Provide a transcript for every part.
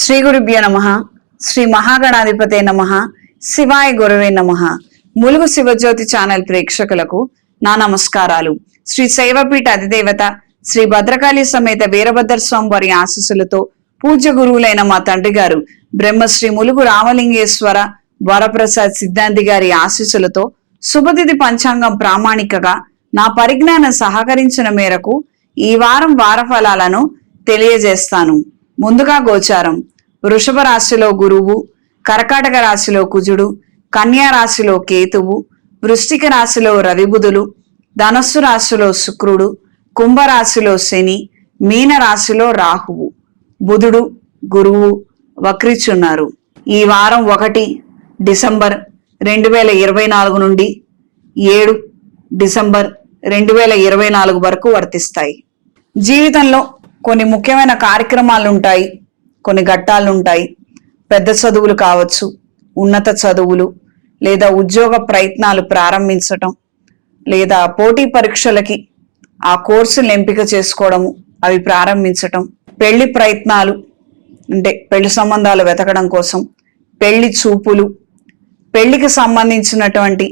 శ్రీ గురుభ్యో నమః. శ్రీ మహాగణాధిపతే నమః. శివాయ గురవే నమః. ములుగు శివజ్యోతి ఛానల్ ప్రేక్షకులకు నా నమస్కారాలు. శ్రీ శైవపీఠ అధిదేవత శ్రీ భద్రకాళి సమేత వీరభద్ర స్వామి వారి ఆశీస్సులతో పూజ్య గురువులైన మా తండ్రి గారు బ్రహ్మశ్రీ ములుగు రామలింగేశ్వర వరప్రసాద్ సిద్ధాంతి గారి ఆశీస్సులతో శుభతిథి పంచాంగం ప్రామాణికగా నా పరిజ్ఞానం సహకరించిన మేరకు ఈ వారం వారఫలాలను తెలియజేస్తాను. ముందుగా గోచారం: వృషభ రాశిలో గురువు, కర్కాటక రాశిలో కుజుడు, కన్యా రాశిలో కేతువు, వృశ్చిక రాశిలో రవి బుధులు, ధనస్సు రాశిలో శుక్రుడు, కుంభరాశిలో శని, మీన రాశిలో రాహువు. బుధుడు గురువు వక్రిచున్నారు. ఈ వారం 1 డిసెంబర్ 2024 నుండి 7 డిసెంబర్ 2024 వరకు వర్తిస్తాయి. జీవితంలో కొన్ని ముఖ్యమైన కార్యక్రమాలు ఉంటాయి, కొన్ని ఘట్టాలు ఉంటాయి. పెద్ద చదువులు కావచ్చు, ఉన్నత చదువులు, లేదా ఉద్యోగ ప్రయత్నాలు ప్రారంభించటం, లేదా పోటీ పరీక్షలకి ఆ కోర్సులు ఎంపిక చేసుకోవడము, అవి ప్రారంభించటం, పెళ్లి ప్రయత్నాలు అంటే పెళ్లి సంబంధాలు వెతకడం కోసం, పెళ్లి చూపులు, పెళ్లికి సంబంధించినటువంటి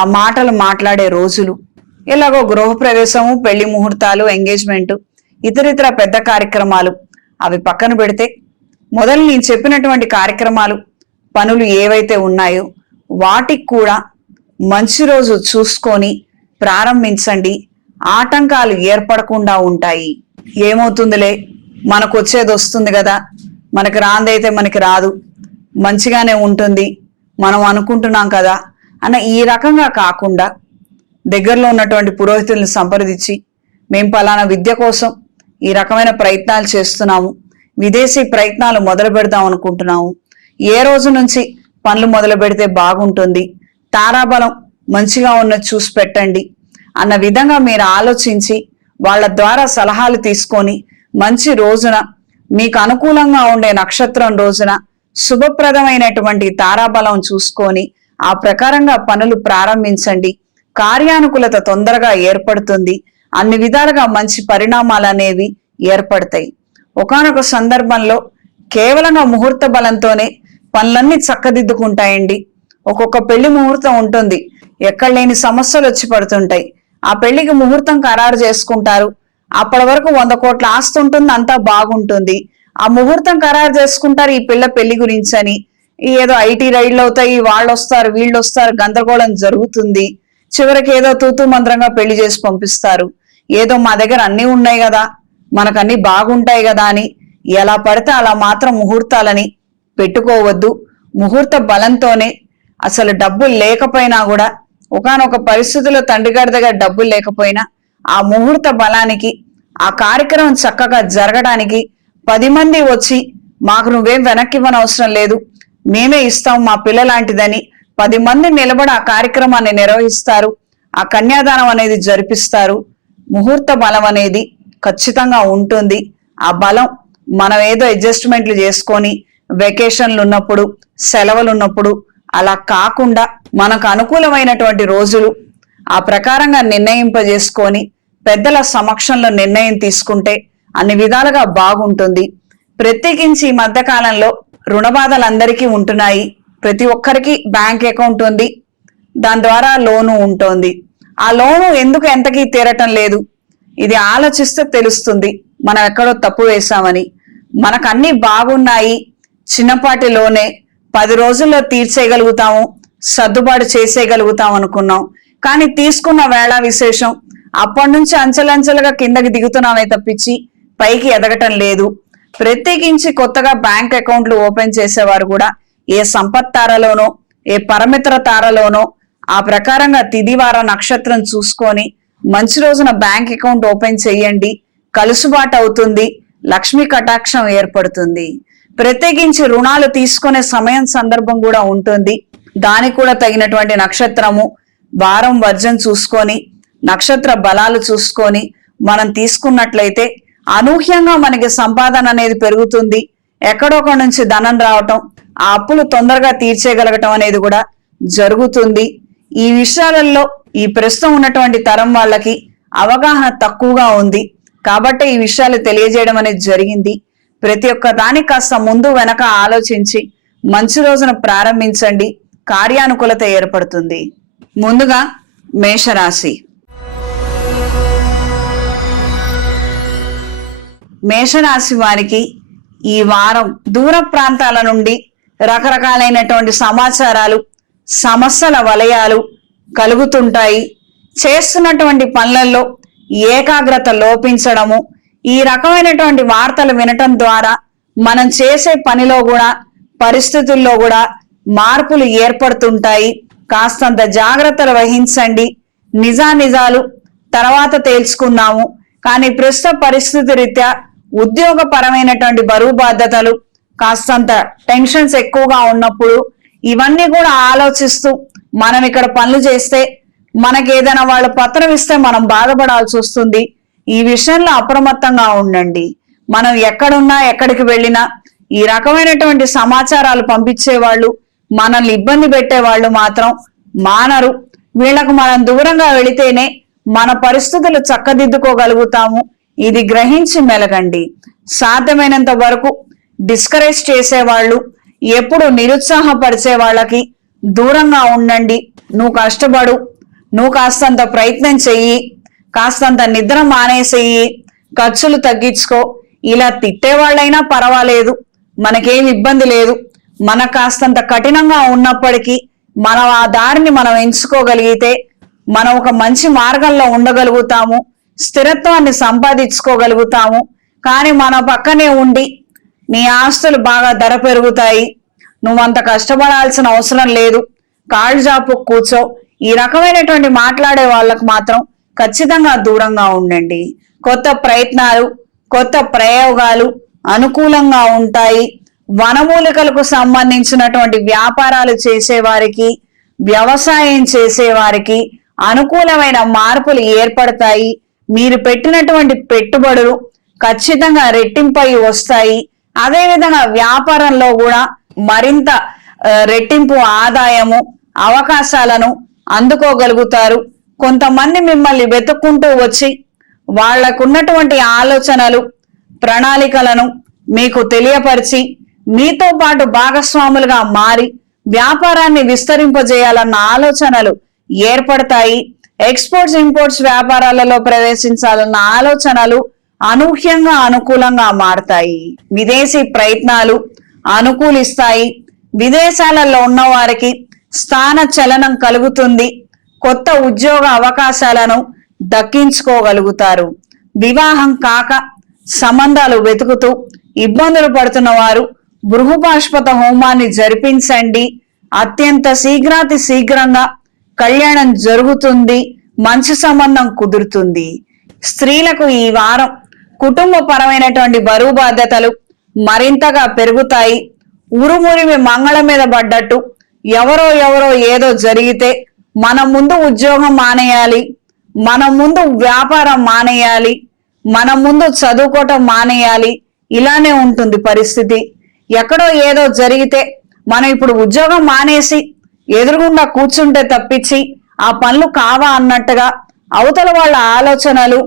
ఆ మాటలు మాట్లాడే రోజులు, ఇలాగో గృహప్రవేశము, పెళ్లి ముహూర్తాలు, ఎంగేజ్మెంట్, ఇతరితర పెద్ద కార్యక్రమాలు అవి పక్కన పెడితే మొదలు నేను చెప్పినటువంటి కార్యక్రమాలు, పనులు ఏవైతే ఉన్నాయో వాటికి కూడా మంచి రోజు చూసుకొని ప్రారంభించండి. ఆటంకాలు ఏర్పడకుండా ఉంటాయి. ఏమవుతుందిలే, మనకు వచ్చేది వస్తుంది కదా, మనకి రాందైతే మనకి రాదు, మంచిగానే ఉంటుంది, మనం అనుకుంటున్నాం కదా అన్న ఈ రకంగా కాకుండా దగ్గరలో ఉన్నటువంటి పురోహితుల్ని సంప్రదించి, మేము పలానా విద్య కోసం ఈ రకమైన ప్రయత్నాలు చేస్తున్నాము, విదేశీ ప్రయత్నాలు మొదలు పెడదాం అనుకుంటున్నాము, ఏ రోజు నుంచి పనులు మొదలు పెడితే బాగుంటుంది, తారాబలం మంచిగా ఉన్నది చూసి పెట్టండి అన్న విధంగా మీరు ఆలోచించి వాళ్ళ ద్వారా సలహాలు తీసుకొని మంచి రోజున, మీకు అనుకూలంగా ఉండే నక్షత్రం రోజున శుభప్రదమైనటువంటి తారాబలం చూసుకొని ఆ ప్రకారంగా పనులు ప్రారంభించండి. కార్యానుకూలత తొందరగా ఏర్పడుతుంది. అన్ని విధాలుగా మంచి పరిణామాలు అనేవి ఏర్పడతాయి. ఒకానొక సందర్భంలో కేవలంగా ముహూర్త బలంతోనే పనులన్నీ చక్కదిద్దుకుంటాయండి. ఒక్కొక్క పెళ్లి ముహూర్తం ఉంటుంది, ఎక్కడ లేని సమస్యలు వచ్చి పడుతుంటాయి. ఆ పెళ్లికి ముహూర్తం ఖరారు చేసుకుంటారు. అప్పటి వరకు 100 కోట్ల ఆస్తి ఉంటుంది, అంతా బాగుంటుంది. ఆ ముహూర్తం ఖరారు చేసుకుంటారు ఈ పిల్ల పెళ్లి గురించి అని, ఏదో ఐటీ రైడ్లు అవుతాయి, వాళ్ళు వస్తారు వీళ్ళు వస్తారు, గందరగోళం జరుగుతుంది. చివరికి ఏదో తూతూ మంత్రంగా పెళ్లి చేసి పంపిస్తారు. ఏదో మా దగ్గర అన్నీ ఉన్నాయి కదా, మనకు అన్ని బాగుంటాయి కదా అని ఎలా పడితే అలా మాత్రం ముహూర్తాలని పెట్టుకోవద్దు. ముహూర్త బలంతోనే, అసలు డబ్బులు లేకపోయినా కూడా, ఒకానొక పరిస్థితుల్లో తండ్రి గారి దగ్గర డబ్బులు లేకపోయినా ఆ ముహూర్త బలానికి ఆ కార్యక్రమం చక్కగా జరగడానికి 10 మంది వచ్చి మాకు నువ్వేం వెనక్కి ఇవ్వనవసరం లేదు, మేమే ఇస్తాం మా పిల్లలాంటిదని 10 మంది నిలబడి ఆ కార్యక్రమాన్ని నిర్వహిస్తారు. ఆ కన్యాదానం అనేది జరిపిస్తారు. ముహూర్త బలం అనేది ఖచ్చితంగా ఉంటుంది. ఆ బలం మనం ఏదో అడ్జస్ట్మెంట్లు చేసుకొని వెకేషన్లు ఉన్నప్పుడు, సెలవులు ఉన్నప్పుడు అలా కాకుండా మనకు అనుకూలమైనటువంటి రోజులు ఆ ప్రకారంగా నిర్ణయింపజేసుకొని పెద్దల సమక్షంలో నిర్ణయం తీసుకుంటే అన్ని విధాలుగా బాగుంటుంది. ప్రత్యేకించి ఈ మధ్య కాలంలో రుణ బాధలు అందరికీ ఉంటున్నాయి. ప్రతి ఒక్కరికి బ్యాంక్ అకౌంట్ ఉంది, దాని ద్వారా లోను ఉంటుంది. ఆ లోను ఎందుకు ఎంతకీ తీరటం లేదు, ఇది ఆలోచిస్తే తెలుస్తుంది మనం ఎక్కడో తప్పు వేశామని. మనకు అన్ని బాగున్నాయి, చిన్నపాటి లోనే 10 రోజుల్లో తీర్చేయగలుగుతాము, సర్దుబాటు చేసేయగలుగుతాం అనుకున్నాం. కానీ తీసుకున్న వేళ విశేషం అప్పటి నుంచి అంచెలంచెలుగా కిందకి దిగుతున్నామే తప్పించి పైకి ఎదగటం లేదు. ప్రత్యేకించి కొత్తగా బ్యాంక్ అకౌంట్లు ఓపెన్ చేసేవారు కూడా ఏ సంపత్ తారలోనో, ఏ పరమిత్ర తారలోనో ఆ ప్రకారంగా తిదివార నక్షత్రం చూసుకొని మంచి రోజున బ్యాంక్ అకౌంట్ ఓపెన్ చేయండి. కలుసుబాటు అవుతుంది, లక్ష్మీ కటాక్షం ఏర్పడుతుంది. ప్రత్యేకించి రుణాలు తీసుకునే సమయం సందర్భం కూడా ఉంటుంది. దానికి కూడా తగినటువంటి నక్షత్రము, వారం వర్జం చూసుకొని, నక్షత్ర బలాలు చూసుకొని మనం తీసుకున్నట్లయితే అనూహ్యంగా మనకి సంపాదన అనేది పెరుగుతుంది. ఎక్కడొక నుంచి ధనం రావటం, ఆ అప్పులు తొందరగా తీర్చేయగలగటం అనేది కూడా జరుగుతుంది. ఈ విషయాలలో ఈ ప్రస్తుతం ఉన్నటువంటి తరం వాళ్ళకి అవగాహన తక్కువగా ఉంది కాబట్టి ఈ విషయాలు తెలియజేయడం అనేది జరిగింది. ప్రతి ఒక్క దానికి కాస్త ముందు వెనక ఆలోచించి మంచి రోజున ప్రారంభించండి, కార్యానుకూలత ఏర్పడుతుంది. ముందుగా మేషరాశి. మేషరాశి వారికి ఈ వారం దూర ప్రాంతాల నుండి రకరకాలైనటువంటి సమాచారాలు, సమస్యల వలయాలు కలుగుతుంటాయి. చేస్తున్నటువంటి పనులలో ఏకాగ్రత లోపించడము, ఈ రకమైనటువంటి వార్తలు వినటం ద్వారా మనం చేసే పనిలో కూడా, పరిస్థితుల్లో కూడా మార్పులు ఏర్పడుతుంటాయి. కాస్తంత జాగ్రత్తలు వహించండి. నిజానిజాలు తర్వాత తేల్చుకుందాము. కానీ ప్రస్తుత పరిస్థితి రీత్యా ఉద్యోగపరమైనటువంటి బరువు బాధ్యతలు, కాస్తంత టెన్షన్స్ ఎక్కువగా ఉన్నప్పుడు ఇవన్నీ కూడా ఆలోచిస్తూ మనం ఇక్కడ పనులు చేస్తే మనకి ఏదైనా వాళ్ళు పత్రం ఇస్తే మనం బాధపడాల్సి వస్తుంది. ఈ విషయంలో అప్రమత్తంగా ఉండండి. మనం ఎక్కడున్నా ఎక్కడికి వెళ్ళినా ఈ రకమైనటువంటి సమాచారాలు పంపించేవాళ్ళు, మనల్ని ఇబ్బంది పెట్టేవాళ్ళు మాత్రం మానరు. వీళ్లకు మనం దూరంగా వెళితేనే మన పరిస్థితులు చక్కదిద్దుకోగలుగుతాము. ఇది గ్రహించి మెలగండి. సాధ్యమైనంత వరకు డిస్కరేజ్ చేసేవాళ్ళు, ఎప్పుడు నిరుత్సాహపరిచే వాళ్ళకి దూరంగా ఉండండి. నువ్వు కష్టపడు, నువ్వు కాస్తంత ప్రయత్నం చెయ్యి, కాస్తంత నిద్ర మానేసేయి, ఖర్చులు తగ్గించుకో. ఇలా తిట్టేవాళ్ళైనా పర్వాలేదు, మనకేం ఇబ్బంది లేదు. మన కాస్తంత కఠినంగా ఉన్నప్పటికీ మనం ఆ దారిని మనం ఎంచుకోగలిగితే మనం ఒక మంచి మార్గంలో ఉండగలుగుతాము, స్థిరత్వాన్ని సంపాదించుకోగలుగుతాము. కానీ మన పక్కనే ఉండి నీ ఆస్తులు బాగా ధర పెరుగుతాయి, నువ్వంత కష్టపడాల్సిన అవసరం లేదు, కాళ్ళు జాపు కూర్చో, ఈ రకమైనటువంటి మాట్లాడే వాళ్ళకు మాత్రం ఖచ్చితంగా దూరంగా ఉండండి. కొత్త ప్రయత్నాలు, కొత్త ప్రయోగాలు అనుకూలంగా ఉంటాయి. వనమూలికలకు సంబంధించినటువంటి వ్యాపారాలు చేసేవారికి, వ్యవసాయం చేసేవారికి అనుకూలమైన మార్పులు ఏర్పడతాయి. మీరు పెట్టినటువంటి పెట్టుబడులు ఖచ్చితంగా రెట్టింపై వస్తాయి. అదేవిధంగా వ్యాపారంలో కూడా మరింత రెట్టింపు ఆదాయము, అవకాశాలను అందుకోగలుగుతారు. కొంతమంది మిమ్మల్ని వెతుక్కుంటూ వచ్చి వాళ్లకున్నటువంటి ఆలోచనలు, ప్రణాళికలను మీకు తెలియపరిచి మీతో పాటు భాగస్వాములుగా మారి వ్యాపారాన్ని విస్తరింపజేయాలన్న ఆలోచనలు ఏర్పడతాయి. ఎక్స్పోర్ట్స్ ఇంపోర్ట్స్ వ్యాపారాలలో ప్రవేశించాలన్న ఆలోచనలు అనూహ్యంగా అనుకూలంగా మారతాయి. విదేశీ ప్రయత్నాలు అనుకూలిస్తాయి. విదేశాలలో ఉన్న వారికి స్థాన చలనం కలుగుతుంది. కొత్త ఉద్యోగ అవకాశాలను దక్కించుకోగలుగుతారు. వివాహం కాక సంబంధాలు వెతుకుతూ ఇబ్బందులు పడుతున్న వారు బృహపాష్పత హోమాన్ని జరిపించండి. అత్యంత శీఘ్రాతి శీఘ్రంగా కళ్యాణం జరుగుతుంది, మంచి సంబంధం కుదురుతుంది. స్త్రీలకు ఈ వారం కుటుంబ పరమైనటువంటి బరువు బాధ్యతలు మరింతగా పెరుగుతాయి. ఉరుమురిమి మంగళం మీద పడ్డట్టు ఎవరో ఏదో జరిగితే మన ముందు ఉద్యోగం మానేయాలి, మన ముందు వ్యాపారం మానేయాలి, మన ముందు చదువుకోవటం మానేయాలి, ఇలానే ఉంటుంది పరిస్థితి. ఎక్కడో ఏదో జరిగితే మనం ఇప్పుడు ఉద్యోగం మానేసి ఎదురుగుండా కూర్చుంటే తప్పించి ఆ పనులు కావా అన్నట్టుగా అవతల వాళ్ళ ఆలోచనలు,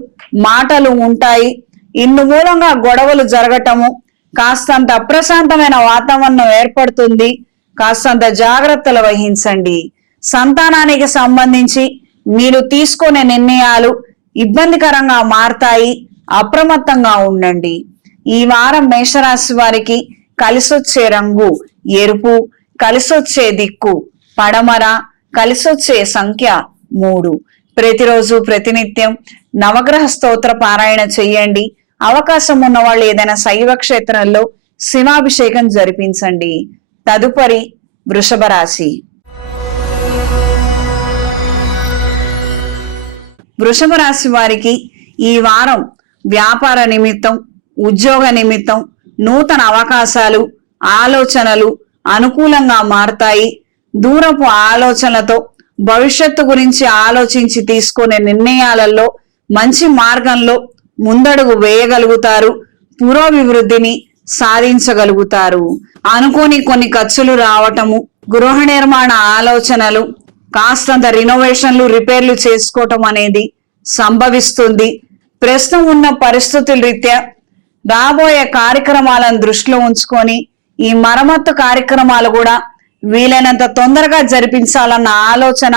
మాటలు ఉంటాయి. ఇందు మూలంగా గొడవలు జరగటము, కాస్తంత అప్రశాంతమైన వాతావరణం ఏర్పడుతుంది. కాస్తంత జాగ్రత్తలు వహించండి. సంతానానికి సంబంధించి మీరు తీసుకునే నిర్ణయాలు ఇబ్బందికరంగా మారతాయి. అప్రమత్తంగా ఉండండి. ఈ వారం మేషరాశి వారికి కలిసొచ్చే రంగు ఎరుపు, కలిసొచ్చే దిక్కు పడమర, కలిసొచ్చే సంఖ్య 3. ప్రతిరోజు ప్రతినిత్యం నవగ్రహ స్తోత్ర పారాయణ చెయ్యండి. అవకాశం ఉన్న వాళ్ళు ఏదైనా శైవ క్షేత్రంలో శివాభిషేకం జరిపించండి. తదుపరి వృషభ రాశి. వృషభ రాశి వారికి ఈ వారం వ్యాపార నిమిత్తం, ఉద్యోగ నిమిత్తం నూతన అవకాశాలు, ఆలోచనలు అనుకూలంగా మారతాయి. దూరపు ఆలోచనలతో భవిష్యత్తు గురించి ఆలోచించి తీసుకునే నిర్ణయాలలో మంచి మార్గంలో ముందడుగు వేయగలుగుతారు. పురోభివృద్ధిని సాధించగలుగుతారు. అనుకోని కొన్ని ఖర్చులు రావటము, గృహ నిర్మాణ ఆలోచనలు, కాస్తంత రినోవేషన్లు, రిపేర్లు చేసుకోవటం అనేది సంభవిస్తుంది. ప్రస్తుతం ఉన్న పరిస్థితుల రీత్యా రాబోయే కార్యక్రమాలను దృష్టిలో ఉంచుకొని ఈ మరమ్మత్తు కార్యక్రమాలు కూడా వీలైనంత తొందరగా జరిపించాలన్న ఆలోచన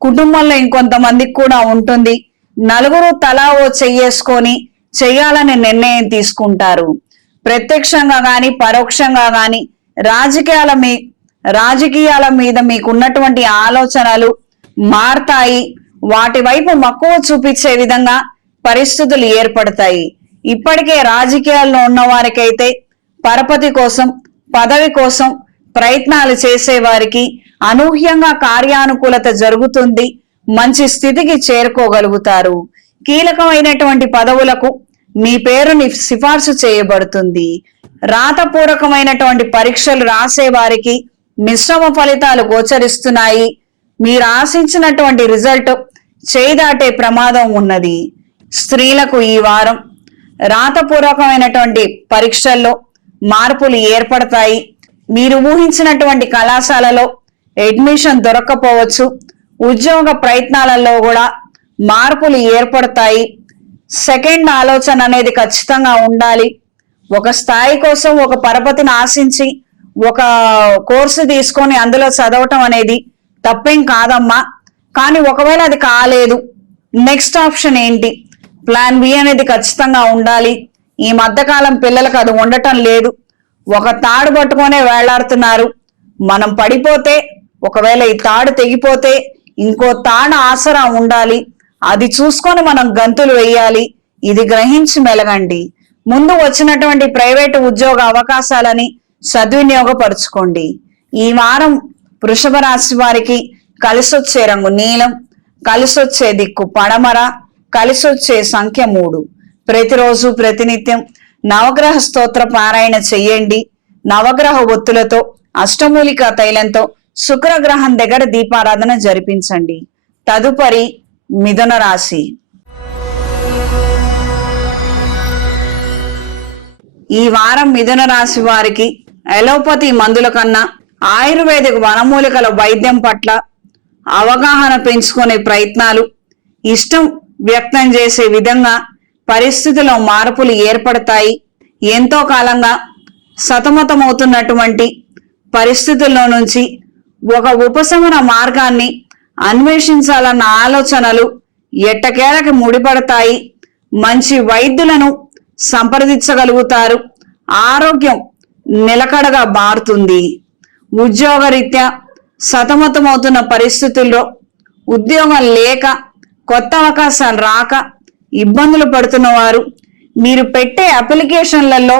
కుటుంబంలో ఇంకొంతమందికి కూడా ఉంటుంది. నలుగురు తలా ఓ చెయ్యేసుకొని చెయ్యాలని నిర్ణయం తీసుకుంటారు. ప్రత్యక్షంగా గాని పరోక్షంగా గాని రాజకీయాల మీద మీకున్నటువంటి ఆలోచనలు మారతాయి. వాటి వైపు మక్కువ చూపించే విధంగా పరిస్థితులు ఏర్పడతాయి. ఇప్పటికే రాజకీయాల్లో ఉన్న వారికైతే పరపతి కోసం, పదవి కోసం ప్రయత్నాలు చేసే వారికి అనూహ్యంగా కార్యానుకూలత జరుగుతుంది. మంచి స్థితికి చేరుకోగలుగుతారు. కీలకమైనటువంటి పదవులకు మీ పేరుని సిఫార్సు చేయబడుతుంది. రాతపూర్వకమైనటువంటి పరీక్షలు రాసే వారికి మిశ్రమ ఫలితాలు గోచరిస్తున్నాయి. మీరు ఆశించినటువంటి రిజల్ట్ చేదాటే ప్రమాదం ఉన్నది. స్త్రీలకు ఈ వారం రాతపూర్వకమైనటువంటి పరీక్షల్లో మార్పులు ఏర్పడతాయి. మీరు ఊహించినటువంటి కళాశాలలో అడ్మిషన్ దొరక్కపోవచ్చు. ఉద్యోగ ప్రయత్నాలలో కూడా మార్పులు ఏర్పడతాయి. సెకండ్ ఆలోచన అనేది ఖచ్చితంగా ఉండాలి. ఒక స్థాయి కోసం ఒక పరపతిని ఆశించి ఒక కోర్సు తీసుకొని అందులో చదవటం అనేది తప్పేం కాదమ్మా. కానీ ఒకవేళ అది కాలేదు, నెక్స్ట్ ఆప్షన్ ఏంటి, ప్లాన్ బి అనేది ఖచ్చితంగా ఉండాలి. ఈ మధ్యకాలం పిల్లలకు అది ఉండటం లేదు. ఒక తాడు పట్టుకొనే వేళ్లాడుతున్నారు. మనం పడిపోతే, ఒకవేళ ఈ తాడు తెగిపోతే ఇంకో తాడు ఆసరా ఉండాలి. అది చూసుకొని మనం గంతులు వేయాలి. ఇది గ్రహించి మెలగండి. ముందు వచ్చినటువంటి ప్రైవేటు ఉద్యోగ అవకాశాలని సద్వినియోగపరుచుకోండి. ఈ వారం వృషభ రాశి వారికి కలిసొచ్చే రంగు నీలం, కలిసొచ్చే దిక్కు పడమర, కలిసొచ్చే సంఖ్య 3. ప్రతిరోజు ప్రతినిత్యం నవగ్రహ స్తోత్ర పారాయణ చెయ్యండి. నవగ్రహ ఒత్తులతో, అష్టమూలికా తైలంతో శుక్రగ్రహం దగ్గర దీపారాధన జరిపించండి. తదుపరి మిథున రాశి. ఈ వారం మిథున రాశి వారికి అలోపతి మందుల కన్నా ఆయుర్వేదిక వనమూలికల వైద్యం పట్ల అవగాహన పెంచుకునే ప్రయత్నాలు, ఇష్టం వ్యక్తం చేసే విధంగా పరిస్థితిలో మార్పులు ఏర్పడతాయి. ఎంతో కాలంగా సతమతమవుతున్నటువంటి పరిస్థితుల్లో నుంచి ఒక ఉపశమన మార్గాన్ని అన్వేషించాలన్న ఆలోచనలు ఎట్టకేలకి ముడిపడతాయి. మంచి వైద్యులను సంప్రదించగలుగుతారు. ఆరోగ్యం నిలకడగా మారుతుంది. ఉద్యోగరీత్యా సతమతమవుతున్న పరిస్థితుల్లో ఉద్యోగం లేక, కొత్త అవకాశాలు రాక ఇబ్బందులు పడుతున్న వారు మీరు పెట్టే అప్లికేషన్లలో,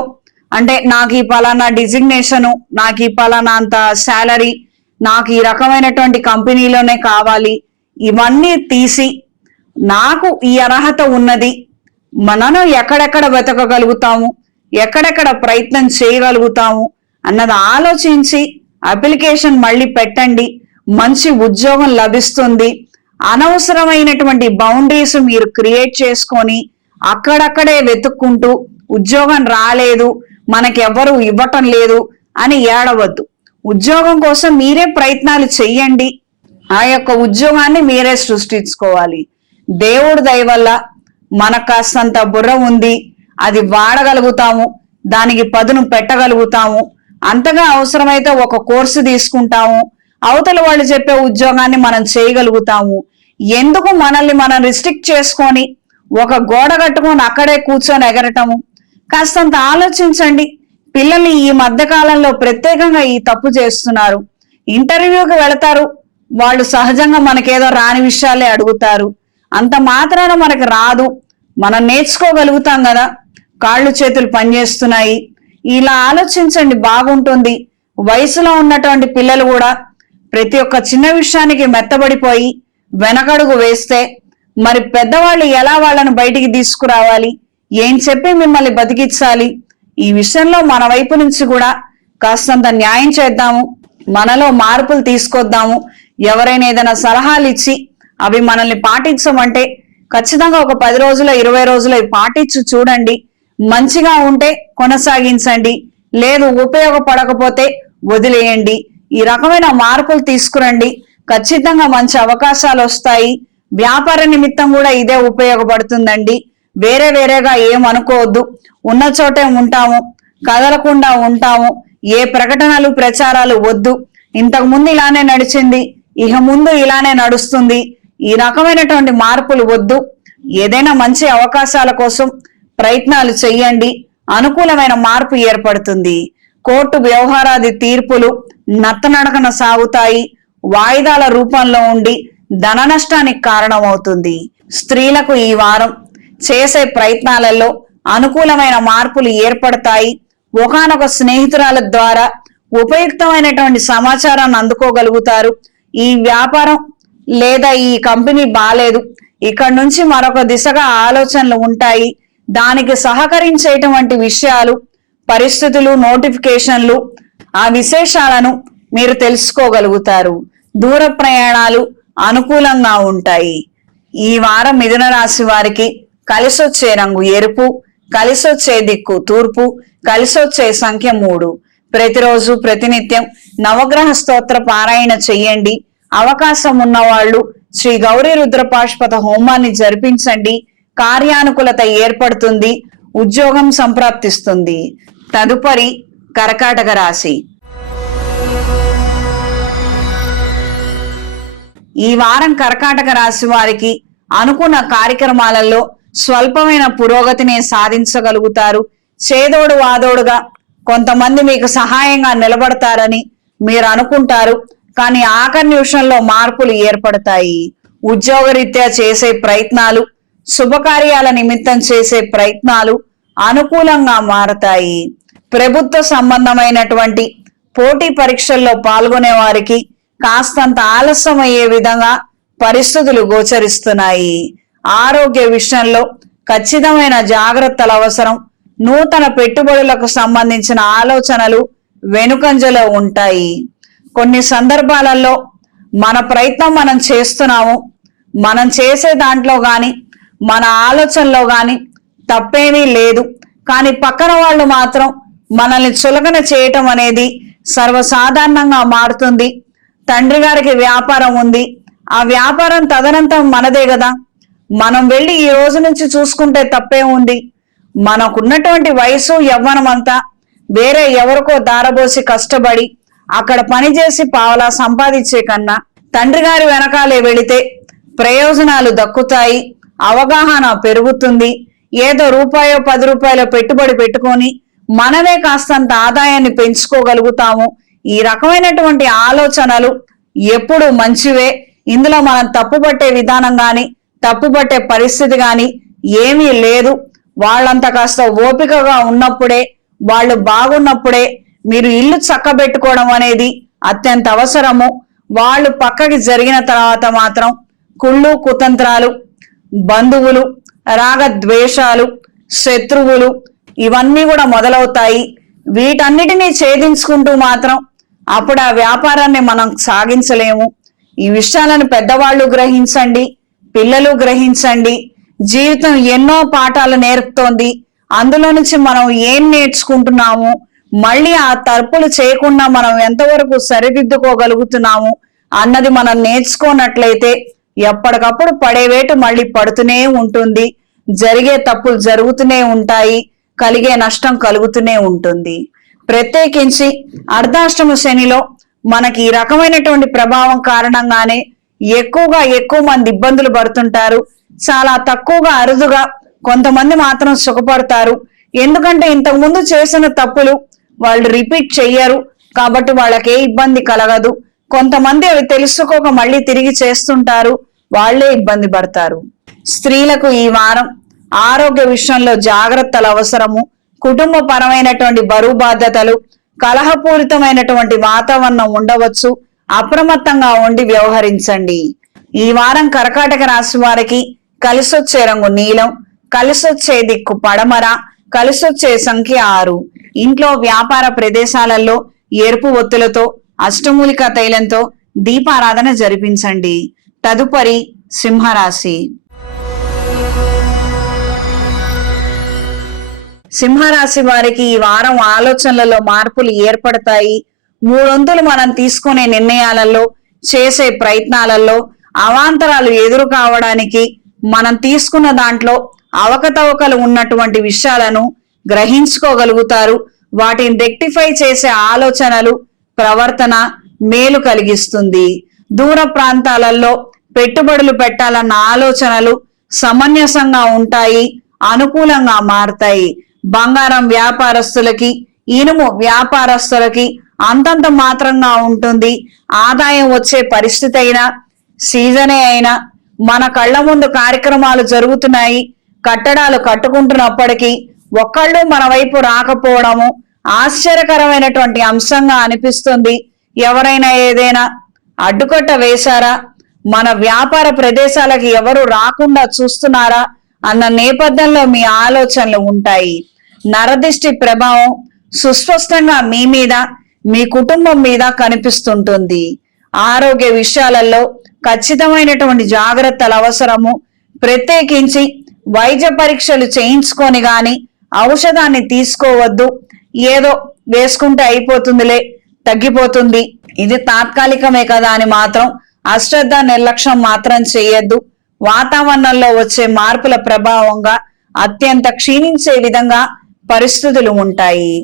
అంటే నాకు ఈ పలానా డిజిగ్నేషను, నాకు ఈ పలానా అంత శాలరీ, నాకు ఈ రకమైనటువంటి కంపెనీలోనే కావాలి, ఇవన్నీ తీసి నాకు ఈ అర్హత ఉన్నది, మనను ఎక్కడెక్కడ వెతకగలుగుతాము, ఎక్కడెక్కడ ప్రయత్నం చేయగలుగుతాము అన్నది ఆలోచించి అప్లికేషన్ మళ్ళీ పెట్టండి. మంచి ఉద్యోగం లభిస్తుంది. అనవసరమైనటువంటి బౌండరీస్ మీరు క్రియేట్ చేసుకొని అక్కడక్కడే వెతుక్కుంటూ ఉద్యోగం రాలేదు, మనకి ఎవరు ఇవ్వటం లేదు అని ఏడవద్దు. ఉద్యోగం కోసం మీరే ప్రయత్నాలు చెయ్యండి. ఆ యొక్క ఉద్యోగాన్ని మీరే సృష్టించుకోవాలి. దేవుడి దయ వల్ల మనకు కాస్తంత బుర్ర ఉంది, అది వాడగలుగుతాము, దానికి పదును పెట్టగలుగుతాము. అంతగా అవసరమైతే ఒక కోర్సు తీసుకుంటాము, అవతల వాళ్ళు చెప్పే ఉద్యోగాన్ని మనం చేయగలుగుతాము. ఎందుకు మనల్ని మనం రిస్ట్రిక్ట్ చేసుకొని ఒక గోడ కట్టుకొని అక్కడే కూర్చొని ఎగరటము? కాస్తంత ఆలోచించండి. పిల్లల్ని ఈ మధ్య కాలంలో ప్రత్యేకంగా ఈ తప్పు చేస్తున్నారు. ఇంటర్వ్యూకి వెళతారు, వాళ్ళు సహజంగా మనకేదో రాని విషయాలే అడుగుతారు. అంత మాత్రాన మనకు రాదు, మనం నేర్చుకోగలుగుతాం కదా, కాళ్ళు చేతులు పనిచేస్తున్నాయి. ఇలా ఆలోచించండి, బాగుంటుంది. వయసులో ఉన్నటువంటి పిల్లలు కూడా ప్రతి ఒక్క చిన్న విషయానికి మెత్తబడిపోయి వెనకడుగు వేస్తే మరి పెద్దవాళ్ళు ఎలా వాళ్ళను బయటికి తీసుకురావాలి, ఏం చెప్పి మిమ్మల్ని బతికించాలి? ఈ విషయంలో మన వైపు నుంచి కూడా కాస్తంత న్యాయం చేద్దాము, మనలో మార్పులు తీసుకొద్దాము. ఎవరైనా ఏదైనా సలహాలు ఇచ్చి అవి మనల్ని పాటించమంటే ఖచ్చితంగా ఒక 10 రోజులు 20 రోజులు పాటించి చూడండి. మంచిగా ఉంటే కొనసాగించండి, లేదు ఉపయోగపడకపోతే వదిలేయండి. ఈ రకమైన మార్పులు తీసుకురండి, ఖచ్చితంగా మంచి అవకాశాలు వస్తాయి. వ్యాపార నిమిత్తం కూడా ఇదే ఉపయోగపడుతుందండి. వేరే వేరేగా ఏమనుకోవద్దు. ఉన్న చోటే ఉంటాము, కదలకుండా ఉంటాము. ఏ ప్రకటనలు ప్రచారాలు వద్దు. ఇంతకు ముందు ఇలానే నడిచింది, ఇక ముందు ఇలానే నడుస్తుంది, ఈ రకమైనటువంటి మార్పులు వద్దు. ఏదైనా మంచి అవకాశాల కోసం ప్రయత్నాలు చెయ్యండి. అనుకూలమైన మార్పు ఏర్పడుతుంది. కోర్టు వ్యవహారాది తీర్పులు నత్తనడకన సాగుతాయి. వాయిదాల రూపంలో ఉండి ధన నష్టానికి కారణమవుతుంది. స్త్రీలకు ఈ వారం చేసే ప్రయత్నాలలో అనుకూలమైన మార్పులు ఏర్పడతాయి. ఒకానొక స్నేహితురాల ద్వారా ఉపయుక్తమైనటువంటి సమాచారాన్ని అందుకోగలుగుతారు. ఈ వ్యాపారం లేదా ఈ కంపెనీ బాలేదు, ఇక్కడ నుంచి మరొక దిశగా ఆలోచనలు ఉంటాయి. దానికి సహకరించేటువంటి విషయాలు, పరిస్థితులు, నోటిఫికేషన్లు, ఆ విశేషాలను మీరు తెలుసుకోగలుగుతారు. దూర ప్రయాణాలు అనుకూలంగా ఉంటాయి. ఈ వారం మిథున రాశి వారికి కలిసొచ్చే రంగు ఎరుపు, కలిసొచ్చే దిక్కు తూర్పు, కలిసొచ్చే సంఖ్య 3. ప్రతిరోజు ప్రతినిత్యం నవగ్రహ స్తోత్ర పారాయణ చెయ్యండి. అవకాశం ఉన్నవాళ్లు శ్రీ గౌరీ రుద్రపాష్పత హోమాన్ని జరిపించండి. కార్యానుకూలత ఏర్పడుతుంది. ఉద్యోగం సంప్రాప్తిస్తుంది. తదుపరి కర్కాటక రాశి. ఈ వారం కర్కాటక రాశి వారికి అనుకున్న కార్యక్రమాలలో స్వల్పమైన పురోగతిని సాధించగలుగుతారు. చేదోడు వాదోడుగా కొంతమంది మీకు సహాయంగా నిలబడతారని మీరు అనుకుంటారు, కానీ ఆఖరి నిమిషంలో మార్పులు ఏర్పడతాయి. ఉద్యోగరీత్యా చేసే ప్రయత్నాలు, శుభకార్యాల నిమిత్తం చేసే ప్రయత్నాలు అనుకూలంగా మారతాయి. ప్రభుత్వ సంబంధమైనటువంటి పోటీ పరీక్షల్లో పాల్గొనే వారికి కాస్తంత ఆలస్యం అయ్యే విధంగా పరిస్థితులు గోచరిస్తున్నాయి. ఆరోగ్య విషయంలో ఖచ్చితమైన జాగ్రత్తలు అవసరం. నూతన పెట్టుబడులకు సంబంధించిన ఆలోచనలు వెనుకంజలో ఉంటాయి. కొన్ని సందర్భాలలో మన ప్రయత్నం మనం చేస్తున్నాము, మనం చేసే దాంట్లో గాని మన ఆలోచనలో గాని తప్పేమీ లేదు, కానీ పక్కన వాళ్ళు మాత్రం మనల్ని చులకన చేయటం అనేది సర్వసాధారణంగా మారుతుంది. తండ్రి గారికి వ్యాపారం ఉంది, ఆ వ్యాపారం తదనంతరం మనదే కదా, మనం వెళ్ళి ఈ రోజు నుంచి చూసుకుంటే తప్పే ఉంది. మనకున్నటువంటి వయసు యవ్వనం అంతా వేరే ఎవరికో దారబోసి కష్టపడి అక్కడ పనిచేసి పావలా సంపాదించే కన్నా తండ్రి గారి వెనకాలే వెళితే ప్రయోజనాలు దక్కుతాయి. అవగాహన పెరుగుతుంది. ఏదో రూపాయో 10 రూపాయల పెట్టుబడి పెట్టుకొని మనమే కాస్తంత ఆదాయాన్ని పెంచుకోగలుగుతాము. ఈ రకమైనటువంటి ఆలోచనలు ఎప్పుడు మంచివే. ఇందులో మనం తప్పుపట్టే విధానం గాని తప్పుపట్టే పరిస్థితి గాని ఏమీ లేదు. వాళ్ళంత కాస్త ఓపికగా ఉన్నప్పుడే, వాళ్ళు బాగున్నప్పుడే మీరు ఇల్లు చక్కబెట్టుకోవడం అనేది అత్యంత అవసరము. వాళ్ళు పక్కకి జరిగిన తర్వాత మాత్రం కుళ్ళు కుతంత్రాలు, బంధువులు, రాగద్వేషాలు, శత్రువులు ఇవన్నీ కూడా మొదలవుతాయి. వీటన్నిటినీ ఛేదించుకుంటూ మాత్రం అప్పుడు ఆ వ్యాపారాన్ని మనం సాగించలేము. ఈ విషయాలను పెద్దవాళ్ళు గ్రహించండి, పిల్లలు గ్రహించండి. జీవితం ఎన్నో పాఠాలు నేర్పుతోంది. అందులో నుంచి మనం ఏం నేర్చుకుంటున్నాము, మళ్ళీ ఆ తప్పులు చేయకుండా మనం ఎంతవరకు సరిదిద్దుకోగలుగుతున్నాము అన్నది మనం నేర్చుకోనట్లయితే ఎప్పటికప్పుడు పడేవేటు మళ్ళీ పడుతూనే ఉంటుంది. జరిగే తప్పులు జరుగుతూనే ఉంటాయి, కలిగే నష్టం కలుగుతూనే ఉంటుంది. ప్రత్యేకించి అర్ధాష్టమ శనిలో మనకి ఈ రకమైనటువంటి ప్రభావం కారణంగానే ఎక్కువ మంది ఇబ్బందులు పడుతుంటారు. చాలా తక్కువగా అరుదుగా కొంతమంది మాత్రం సుఖపడతారు. ఎందుకంటే ఇంతకు ముందు చేసిన తప్పులు వాళ్ళు రిపీట్ చెయ్యరు కాబట్టి వాళ్ళకి ఏ ఇబ్బంది కలగదు. కొంతమంది అవి తెలుసుకోక మళ్ళీ తిరిగి చేస్తుంటారు, వాళ్లే ఇబ్బంది పడతారు. స్త్రీలకు ఈ వారం ఆరోగ్య విషయంలో జాగ్రత్తలు అవసరము. కుటుంబ పరమైనటువంటి బరువు బాధ్యతలు, కలహపూరితమైనటువంటి వాతావరణం ఉండవచ్చు. అప్రమత్తంగా ఉండి వ్యవహరించండి. ఈ వారం కర్కాటక రాశి వారికి కలిసొచ్చే రంగు నీలం, కలిసొచ్చే దిక్కు పడమర, కలిసొచ్చే సంఖ్య 6. ఇంట్లో వ్యాపార ప్రదేశాలలో ఎరుపు ఒత్తులతో అష్టమూలిక తైలంతో దీపారాధన జరిపించండి. తదుపరి సింహరాశి. సింహరాశి వారికి ఈ వారం ఆలోచనలలో మార్పులు ఏర్పడతాయి. 3 వంతులు మనం తీసుకునే నిర్ణయాలలో, చేసే ప్రయత్నాలలో అవాంతరాలు ఎదురు కావడానికి మనం తీసుకున్న దాంట్లో అవకతవకలు ఉన్నటువంటి విషయాలను గ్రహించుకోగలుగుతారు. వాటిని రెక్టిఫై చేసే ఆలోచనలు, ప్రవర్తన మేలు కలిగిస్తుంది. దూర ప్రాంతాలలో పెట్టుబడులు పెట్టాలన్న ఆలోచనలు సమంజసంగా ఉంటాయి, అనుకూలంగా మారతాయి. బంగారం వ్యాపారస్తులకి, ఇనుము వ్యాపారస్తులకి అంతంత మాత్రంగా ఉంటుంది. ఆదాయం వచ్చే పరిస్థితి అయినా, సీజనే అయినా, మన కళ్ళ ముందు కార్యక్రమాలు జరుగుతున్నాయి, కట్టడాలు కట్టుకుంటున్నప్పటికీ ఒక్కళ్ళు మన వైపు రాకపోవడము ఆశ్చర్యకరమైనటువంటి అంశంగా అనిపిస్తుంది. ఎవరైనా ఏదైనా అడ్డుకట్ట వేశారా, మన వ్యాపార ప్రదేశాలకి ఎవరు రాకుండా చూస్తున్నారా అన్న నేపథ్యంలో మీ ఆలోచనలు ఉంటాయి. నరదిష్టి ప్రభావం సుస్పష్టంగా మీ మీద, మీ కుటుంబం మీద కనిపిస్తుంటుంది. ఆరోగ్య విషయాలలో ఖచ్చితమైనటువంటి జాగ్రత్తలు అవసరము. ప్రత్యేకించి వైద్య పరీక్షలు చేయించుకొని గాని ఔషధాన్ని తీసుకోవద్దు. ఏదో వేసుకుంటే అయిపోతుందిలే, తగ్గిపోతుంది, ఇది తాత్కాలికమే కదా అని మాత్రం అశ్రద్ధ, నిర్లక్ష్యం మాత్రం చేయొద్దు. వాతావరణంలో వచ్చే మార్పుల ప్రభావంగా అత్యంత క్షీణించే విధంగా పరిస్థితులు ఉంటాయి.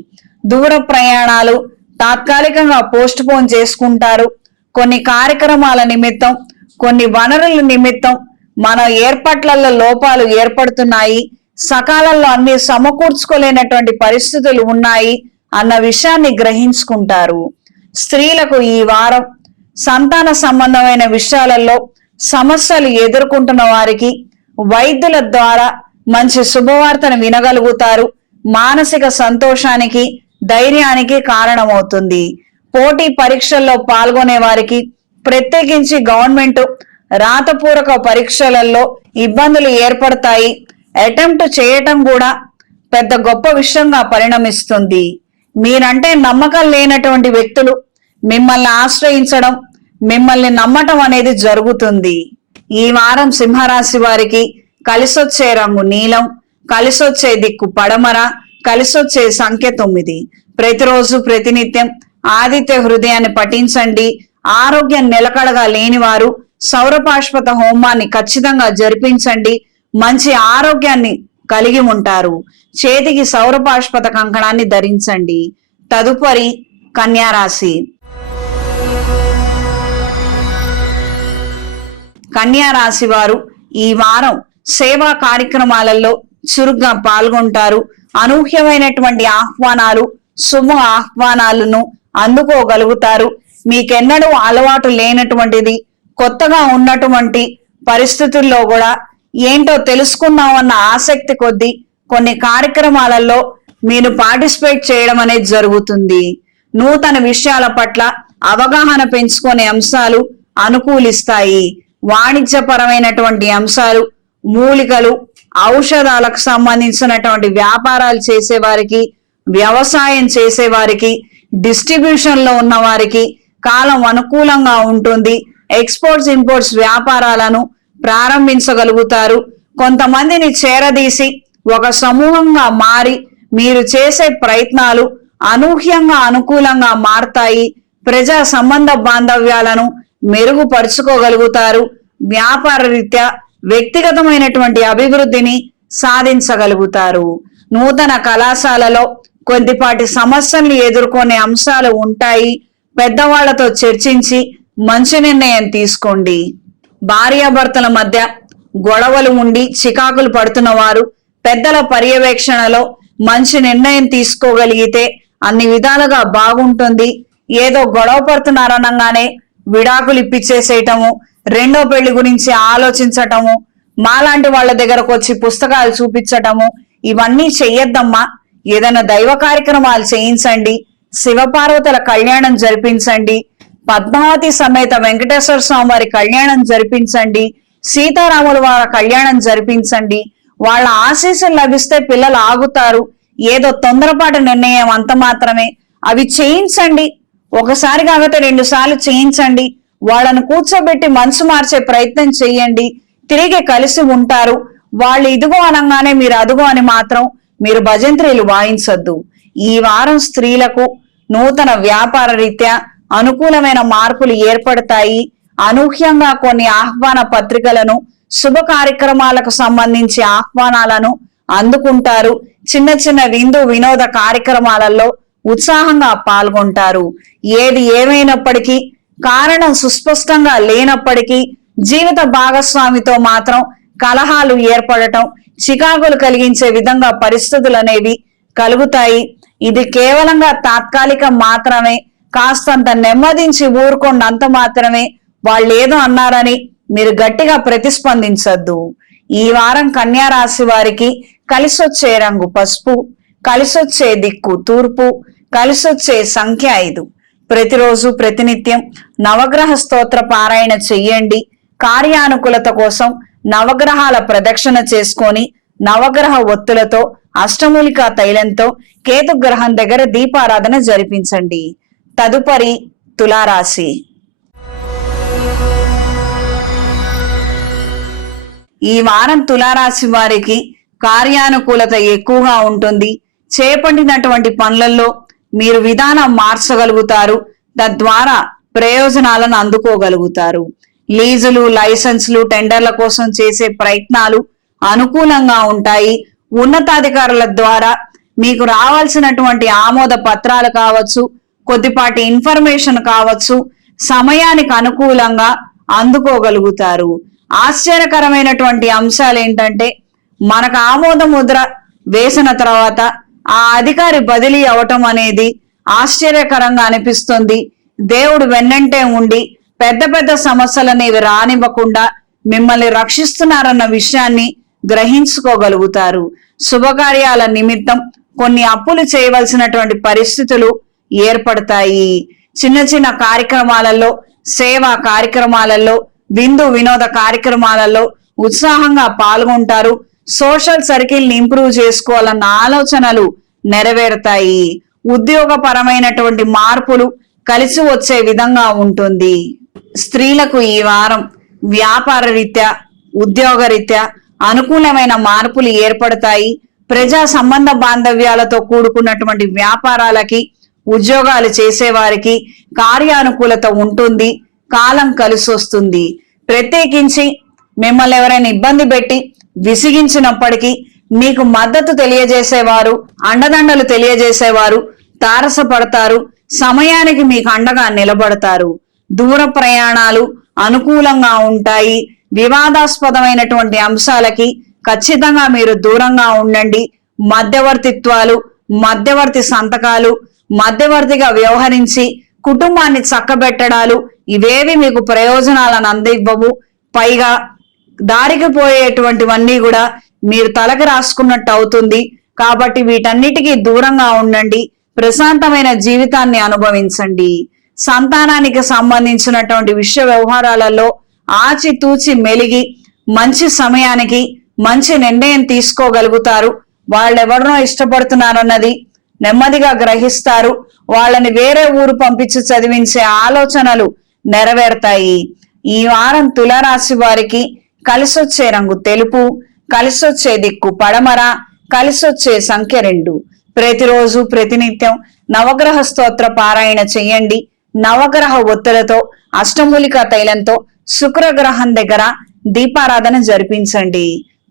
దూర ప్రయాణాలు తాత్కాలికంగా పోస్ట్ పోన్ చేసుకుంటారు. కొన్ని కార్యక్రమాల నిమిత్తం, కొన్ని వనరుల నిమిత్తం మన ఏర్పాట్లలో లోపాలు ఏర్పడుతున్నాయి. సకాలంలో అన్ని సమకూర్చుకోలేనటువంటి పరిస్థితులు ఉన్నాయి అన్న విషయాన్ని గ్రహించుకుంటారు. స్త్రీలకు ఈ వారం సంతాన సంబంధమైన విషయాలలో సమస్యలు ఎదుర్కొంటున్న వారికి వైద్యుల ద్వారా మంచి శుభవార్తను వినగలుగుతారు. మానసిక సంతోషానికి, ధైర్యానికి కారణమవుతుంది. పోటీ పరీక్షల్లో పాల్గొనే వారికి, ప్రత్యేకించి గవర్నమెంట్ రాతపూర్వక పరీక్షలలో ఇబ్బందులు ఏర్పడతాయి. అటెంప్ట్ చేయటం కూడా పెద్ద గొప్ప విషయంగా పరిణమిస్తుంది. మీరంటే నమ్మకం లేనటువంటి వ్యక్తులు మిమ్మల్ని ఆశ్రయించడం, మిమ్మల్ని నమ్మటం అనేది జరుగుతుంది. ఈ వారం సింహరాశి వారికి కలిసొచ్చే రంగు నీలం, కలిసొచ్చే దిక్కు పడమర, కలిసొచ్చే సంఖ్య 9. ప్రతిరోజు ప్రతినిత్యం ఆదిత్య హృదయాన్ని పఠించండి. ఆరోగ్యం నిలకడగా లేనివారు సౌరపాష్పత హోమాన్ని ఖచ్చితంగా జరిపించండి. మంచి ఆరోగ్యాన్ని కలిగి ఉంటారు. చేతికి సౌరపాష్పత కంకణాన్ని ధరించండి. తదుపరి కన్యారాశి. కన్యారాశి వారు ఈ వారం సేవా కార్యక్రమాలలో చురుగ్గా పాల్గొంటారు. అనూహ్యమైనటువంటి ఆహ్వానాలు, శుభ ఆహ్వానాలను అందుకోగలుగుతారు. మీకెన్నడూ అలవాటు లేనటువంటిది, కొత్తగా ఉన్నటువంటి పరిస్థితుల్లో కూడా ఏంటో తెలుసుకుందామన్న ఆసక్తి కొద్దీ కొన్ని కార్యక్రమాలలో మీరు పార్టిసిపేట్ చేయడం అనేది జరుగుతుంది. నూతన విషయాల పట్ల అవగాహన పెంచుకునే అంశాలు అనుకూలిస్తాయి. వాణిజ్యపరమైనటువంటి అంశాలు, మూలికలు, ఔషధాలకు సంబంధించినటువంటి వ్యాపారాలు చేసేవారికి, వ్యవసాయం చేసేవారికి, డిస్ట్రిబ్యూషన్ లో ఉన్న వారికి కాలం అనుకూలంగా ఉంటుంది. ఎక్స్పోర్ట్స్, ఇంపోర్ట్స్ వ్యాపారాలను ప్రారంభించగలుగుతారు. కొంతమందిని చేరదీసి ఒక సమూహంగా మారి మీరు చేసే ప్రయత్నాలు అనూహ్యంగా అనుకూలంగా మారతాయి. ప్రజా సంబంధ బాంధవ్యాలను మెరుగుపరుచుకోగలుగుతారు. వ్యాపార రీత్యా వ్యక్తిగతమైనటువంటి అభివృద్ధిని సాధించగలుగుతారు. నూతన కళాశాలలో కొద్దిపాటి సమస్యలను ఎదుర్కొనే అంశాలు ఉంటాయి. పెద్దవాళ్లతో చర్చించి మంచి నిర్ణయం తీసుకోండి. భార్యాభర్తల మధ్య గొడవలు ఉండి చికాకులు పడుతున్న వారు పెద్దల పర్యవేక్షణలో మంచి నిర్ణయం తీసుకోగలిగితే అన్ని విధాలుగా బాగుంటుంది. ఏదో గొడవ పడుతున్నారనగానే విడాకులు ఇప్పించేసేయటము, రెండో పెళ్లి గురించి ఆలోచించటము, మాలాంటి వాళ్ళ దగ్గరకు వచ్చి పుస్తకాలు చూపించటము, ఇవన్నీ చెయ్యొద్దమ్మా. ఏదైనా దైవ కార్యక్రమాలు చేయించండి. శివపార్వతుల కళ్యాణం జరిపించండి. పద్మావతి సమేత వెంకటేశ్వర స్వామి వారి కళ్యాణం జరిపించండి. సీతారాముల వారి కళ్యాణం జరిపించండి. వాళ్ళ ఆశీస్సులు లభిస్తే పిల్లలు ఆగుతారు. ఏదో తొందరపాటు నిర్ణయం అంత మాత్రమే. అవి చేయించండి. ఒకసారి కాకపోతే 2 సార్లు చేయించండి. వాళ్ళను కూర్చోబెట్టి మనసు మార్చే ప్రయత్నం చేయండి. తిరిగి కలిసి ఉంటారు. వాళ్ళు ఇదిగో అనగానే మీరు అదుగో అని మాత్రం మీరు భజంత్రీలు వాయించొద్దు. ఈ వారం స్త్రీలకు నూతన వ్యాపార రీత్యా అనుకూలమైన మార్పులు ఏర్పడతాయి. అనూహ్యంగా కొన్ని ఆహ్వాన పత్రికలను శుభ కార్యక్రమాలకు సంబంధించి ఆహ్వానాలను అందుకుంటారు. చిన్న చిన్న విందు వినోద కార్యక్రమాలలో ఉత్సాహంగా పాల్గొంటారు. ఏది ఏమైనప్పటికీ, కారణం సుస్పష్టంగా లేనప్పటికీ జీవిత భాగస్వామితో మాత్రం కలహాలు ఏర్పడటం, చికాకులు కలిగించే విధంగా పరిస్థితులు అనేవి కలుగుతాయి. ఇది కేవలంగా తాత్కాలికం మాత్రమే. కాస్తంత నెమ్మదించి ఊరుకోండి, మాత్రమే. వాళ్ళు ఏదో అన్నారని మీరు గట్టిగా ప్రతిస్పందించద్దు. ఈ వారం కన్యా రాశి వారికి కలిసొచ్చే రంగు పసుపు, కలిసొచ్చే దిక్కు తూర్పు, కలిసొచ్చే సంఖ్య 5. ప్రతిరోజు ప్రతినిత్యం నవగ్రహ స్తోత్ర పారాయణ చెయ్యండి. కార్యానుకూలత కోసం నవగ్రహాల ప్రదక్షిణ చేసుకొని నవగ్రహ ఒత్తులతో అష్టమూలికా తైలంతో కేతుగ్రహం దగ్గర దీపారాధన జరిపించండి. తదుపరి తులారాశి. ఈ వారం తులారాశి వారికి కార్యానుకూలత ఎక్కువగా ఉంటుంది. చేపట్టినటువంటి పనులలో మీరు విధానం మార్చగలుగుతారు. తద్వారా ప్రయోజనాలను అందుకోగలుగుతారు. లీజులు, లైసెన్సులు, టెండర్ల కోసం చేసే ప్రయత్నాలు అనుకూలంగా ఉంటాయి. ఉన్నతాధికారుల ద్వారా మీకు రావాల్సినటువంటి ఆమోద పత్రాలు కావచ్చు, కొద్దిపాటి ఇన్ఫర్మేషన్ కావచ్చు, సమయానికి అనుకూలంగా అందుకోగలుగుతారు. ఆశ్చర్యకరమైనటువంటి అంశాలు ఏంటంటే, మనకు ఆమోద ముద్ర వేసిన తర్వాత ఆ అధికారి బదిలీ అవటం అనేది ఆశ్చర్యకరంగా అనిపిస్తుంది. దేవుడు వెన్నంటే ఉండి పెద్ద పెద్ద సమస్యలనేవి రానివ్వకుండా మిమ్మల్ని రక్షిస్తున్నారన్న విషయాన్ని గ్రహించుకోగలుగుతారు. శుభకార్యాల నిమిత్తం కొన్ని అప్పులు చేయవలసినటువంటి పరిస్థితులు ఏర్పడతాయి. చిన్న చిన్న కార్యక్రమాలలో, సేవా కార్యక్రమాలలో, విందు వినోద కార్యక్రమాలలో ఉత్సాహంగా పాల్గొంటారు. సోషల్ సర్కిల్ ని ఇంప్రూవ్ చేసుకోవాలన్న ఆలోచనలు నెరవేరుతాయి. ఉద్యోగపరమైనటువంటి మార్పులు కలిసి వచ్చే విధంగా ఉంటుంది. స్త్రీలకు ఈ వారం వ్యాపార రీత్యా, ఉద్యోగరీత్యా అనుకూలమైన మార్పులు ఏర్పడతాయి. ప్రజా సంబంధ బాంధవ్యాలతో కూడుకున్నటువంటి వ్యాపారాలకి, ఉద్యోగాలు చేసేవారికి కార్యానుకూలత ఉంటుంది. కాలం కలిసి వస్తుంది. ప్రత్యేకించి మిమ్మల్ని ఎవరైనా ఇబ్బంది పెట్టి విసిగించినప్పటికీ మీకు మద్దతు తెలియజేసేవారు, అండదండలు తెలియజేసేవారు తారసపడతారు. సమయానికి మీకు అండగా నిలబడతారు. దూర ప్రయాణాలు అనుకూలంగా ఉంటాయి. వివాదాస్పదమైనటువంటి అంశాలకి ఖచ్చితంగా మీరు దూరంగా ఉండండి. మధ్యవర్తిత్వాలు, మధ్యవర్తి సంతకాలు, మధ్యవర్తిగా వ్యవహరించి కుటుంబాన్ని చక్కబెట్టడాలు ఇవేవి మీకు ప్రయోజనాలను అందివ్వవు. పైగా దారికి పోయేటువంటివన్నీ కూడా మీరు తలకు రాసుకున్నట్టు అవుతుంది. కాబట్టి వీటన్నిటికీ దూరంగా ఉండండి. ప్రశాంతమైన జీవితాన్ని అనుభవించండి. సంతానానికి సంబంధించినటువంటి విషయ వ్యవహారాలలో ఆచితూచి మెలిగి మంచి సమయానికి మంచి నిర్ణయం తీసుకోగలుగుతారు. వాళ్ళెవరినో ఇష్టపడుతున్నారన్నది నెమ్మదిగా గ్రహిస్తారు. వాళ్ళని వేరే ఊరు పంపించి చదివించే ఆలోచనలు నెరవేరుతాయి. ఈ వారం తులారాశి వారికి కలిసొచ్చే రంగు తెలుపు, కలిసొచ్చే దిక్కు పడమర, కలిసొచ్చే సంఖ్య 2. ప్రతిరోజు ప్రతినిత్యం నవగ్రహ స్తోత్ర పారాయణ చెయ్యండి. నవగ్రహ ఒత్తులతో అష్టమూలికా తైలంతో శుక్రగ్రహం దగ్గర దీపారాధన జరిపించండి.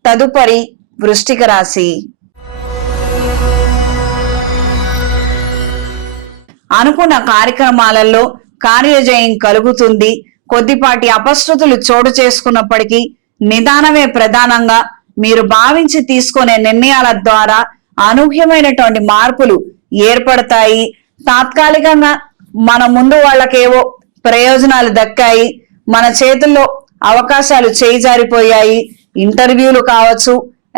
తదుపరి వృశ్చిక రాశి. అనుకున్న కార్యక్రమాలలో కార్యజయం కలుగుతుంది. కొద్దిపాటి అపశృతులు చోటు చేసుకున్నప్పటికీ నిదానమే ప్రధానంగా మీరు భావించి తీసుకునే నిర్ణయాల ద్వారా అనూహ్యమైనటువంటి మార్పులు ఏర్పడతాయి. తాత్కాలికంగా మన ముందు వాళ్ళకేవో ప్రయోజనాలు దక్కాయి, మన చేతుల్లో అవకాశాలు చేయిజారిపోయాయి. ఇంటర్వ్యూలు కావచ్చు,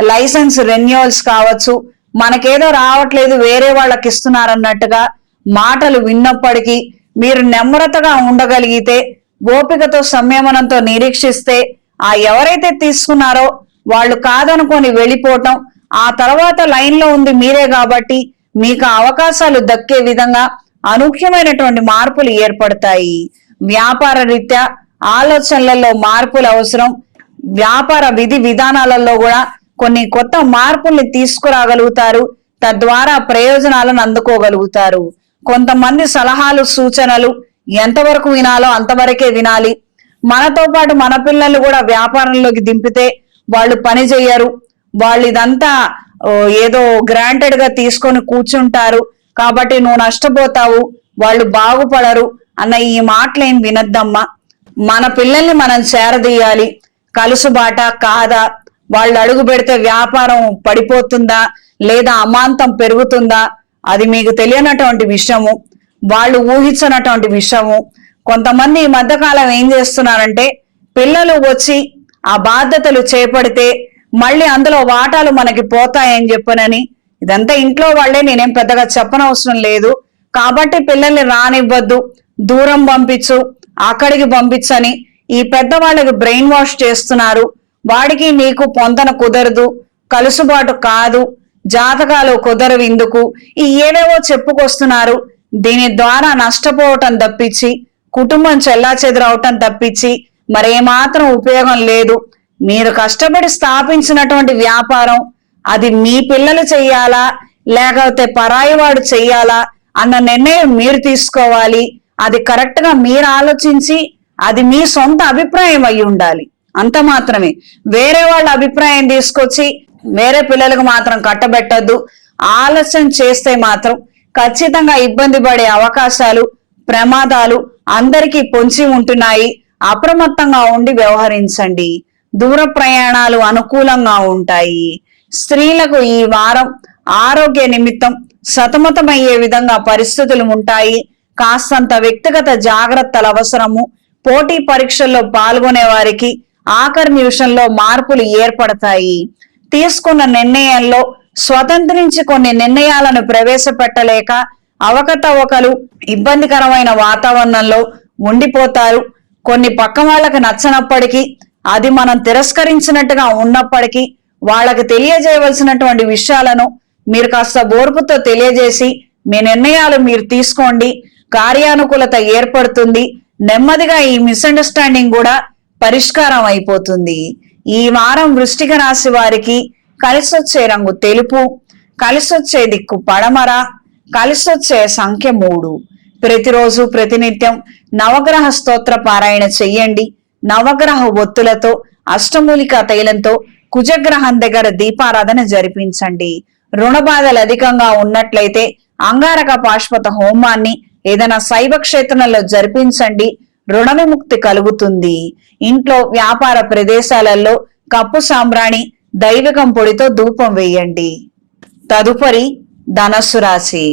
లైసెన్స్ రెన్యువల్స్ కావచ్చు, మనకేదో రావట్లేదు వేరే వాళ్ళకి ఇస్తున్నారన్నట్టుగా మాటలు విన్నప్పటికీ మీరు నెమ్మరతగా ఉండగలిగితే, ఓపికతో సంయమనంతో నిరీక్షిస్తే ఆ ఎవరైతే తీసుకున్నారో వాళ్ళు కాదనుకొని వెళ్ళిపోవటం, ఆ తర్వాత లైన్ లో ఉంది మీరే కాబట్టి మీకు అవకాశాలు దక్కే విధంగా అనూహ్యమైనటువంటి మార్పులు ఏర్పడతాయి. వ్యాపార రీత్యా ఆలోచనలలో మార్పులు అవసరం. వ్యాపార విధి విధానాలలో కూడా కొన్ని కొత్త మార్పుల్ని తీసుకురాగలుగుతారు. తద్వారా ప్రయోజనాలను అందుకోగలుగుతారు. కొంతమంది సలహాలు, సూచనలు ఎంతవరకు వినాలో అంతవరకే వినాలి. మనతో పాటు మన పిల్లలు కూడా వ్యాపారంలోకి దింపితే వాళ్ళు పని చెయ్యరు, వాళ్ళు ఇదంతా ఏదో గ్రాంటెడ్ గా తీసుకొని కూర్చుంటారు, కాబట్టి నువ్వు నష్టపోతావు, వాళ్ళు బాగుపడరు అన్న ఈ మాటలేం వినద్దమ్మా. మన పిల్లల్ని మనం చేరదీయాలి. కలుసుబాట కాదా, వాళ్ళు అడుగు పెడితే వ్యాపారం పడిపోతుందా లేదా అమాంతం పెరుగుతుందా, అది మీకు తెలియనటువంటి విషయము, వాళ్ళు ఊహించినటువంటి విషయము. కొంతమంది ఈ మధ్యకాలం ఏం చేస్తున్నారంటే పిల్లలు వచ్చి ఆ బాధ్యతలు చేపడితే మళ్ళీ అందులో వాటాలు మనకి పోతాయని చెప్పనని, ఇదంతా ఇంట్లో వాళ్ళే, నేనేం పెద్దగా చెప్పనవసరం లేదు, కాబట్టి పిల్లల్ని రానివ్వద్దు, దూరం పంపించు, అక్కడికి పంపించని ఈ పెద్దవాళ్ళకి బ్రెయిన్ వాష్ చేస్తున్నారు. వాడికి నీకు పొంతన కుదరదు, కలుసుబాటు కాదు, జాతకాలు కుదరవు, ఇందుకు ఈ ఏవేవో చెప్పుకొస్తున్నారు. దీని ద్వారా నష్టపోవటం తప్పించి, కుటుంబం చెల్లాచెదురవటం తప్పించి మరేమాత్రం ఉపయోగం లేదు. మీరు కష్టపడి స్థాపించినటువంటి వ్యాపారం అది మీ పిల్లలు చెయ్యాలా లేకపోతే పరాయి వాడు చెయ్యాలా అన్న నిర్ణయం మీరు తీసుకోవాలి. అది కరెక్ట్ గా మీరు ఆలోచించి అది మీ సొంత అభిప్రాయం అయి ఉండాలి, అంత మాత్రమే. వేరే వాళ్ళ అభిప్రాయం తీసుకొచ్చి వేరే పిల్లలకు మాత్రం కట్టబెట్టద్దు. ఆలస్యం చేస్తే మాత్రం ఖచ్చితంగా ఇబ్బంది పడే అవకాశాలు, ప్రమాదాలు అందరికీ పొంచి ఉంటున్నాయి. అప్రమత్తంగా ఉండి వ్యవహరించండి. దూర ప్రయాణాలు అనుకూలంగా ఉంటాయి. స్త్రీలకు ఈ వారం ఆరోగ్య నిమిత్తం సతమతమయ్యే విధంగా పరిస్థితులు ఉంటాయి. కాస్తంత వ్యక్తిగత జాగ్రత్తలు అవసరము. పోటీ పరీక్షల్లో పాల్గొనే వారికి ఆఖరి నిమిషంలో మార్పులు ఏర్పడతాయి. తీసుకున్న నిర్ణయంలో స్వతంత్రించి కొన్ని నిర్ణయాలను ప్రవేశపెట్టలేక అవకతవకలు, ఇబ్బందికరమైన వాతావరణంలో ఉండిపోతారు. కొన్ని పక్క వాళ్ళకి నచ్చనప్పటికీ, అది మనం తిరస్కరించినట్టుగా ఉన్నప్పటికీ వాళ్ళకి తెలియజేయవలసినటువంటి విషయాలను మీరు కాస్త ఓర్పుతో తెలియజేసి మీ నిర్ణయాలు మీరు తీసుకోండి. కార్యానుకూలత ఏర్పడుతుంది. నెమ్మదిగా ఈ మిస్అండర్స్టాండింగ్ కూడా పరిష్కారం అయిపోతుంది. ఈ వారం వృశ్చిక రాశి వారికి కలిసొచ్చే రంగు తెలుపు, కలిసొచ్చే దిక్కు పడమర, కలిసొచ్చే సంఖ్య 3. ప్రతిరోజు ప్రతినిత్యం నవగ్రహ స్తోత్ర పారాయణ చెయ్యండి. నవగ్రహ ఒత్తులతో, అష్టమూలికా తైలంతో కుజగ్రహం దగ్గర దీపారాధన జరిపించండి. రుణ బాధలు అధికంగా ఉన్నట్లయితే అంగారక పాశుపత హోమాన్ని ఏదైనా శైవ క్షేత్రంలో జరిపించండి. రుణ విముక్తి కలుగుతుంది. ఇంట్లో, వ్యాపార ప్రదేశాలలో కప్పు సాంబ్రాణి, దైవికం పొడితో ధూపం వేయండి. తదుపరి ధనస్సు రాశి.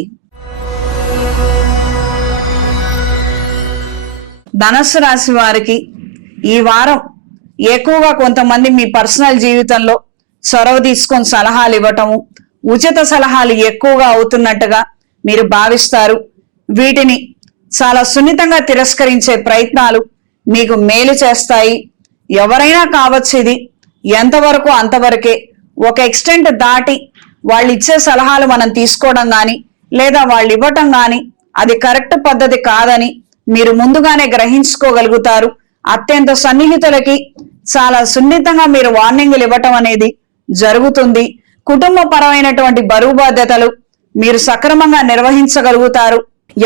ధనస్సు రాశి వారికి ఈ వారం ఎక్కువగా కొంతమంది మీ పర్సనల్ జీవితంలో చొరవ తీసుకొని సలహాలు ఇవ్వటము, ఉచిత సలహాలు ఎక్కువగా అవుతున్నట్టుగా మీరు భావిస్తారు. వీటిని చాలా సున్నితంగా తిరస్కరించే ప్రయత్నాలు మీకు మేలు చేస్తాయి. ఎవరైనా కావచ్చు, ఇది ఎంతవరకు అంతవరకే. ఒక ఎక్స్టెంట్ దాటి వాళ్ళు ఇచ్చే సలహాలు మనం తీసుకోవడం కానీ లేదా వాళ్ళు ఇవ్వటం కానీ అది కరెక్ట్ పద్ధతి కాదని మీరు ముందుగానే గ్రహించుకోగలుగుతారు. అత్యంత సన్నిహితులకి చాలా సున్నితంగా మీరు వార్నింగ్లు ఇవ్వటం అనేది జరుగుతుంది. కుటుంబ పరమైనటువంటి బరువు బాధ్యతలు మీరు సక్రమంగా నిర్వహించగలుగుతారు.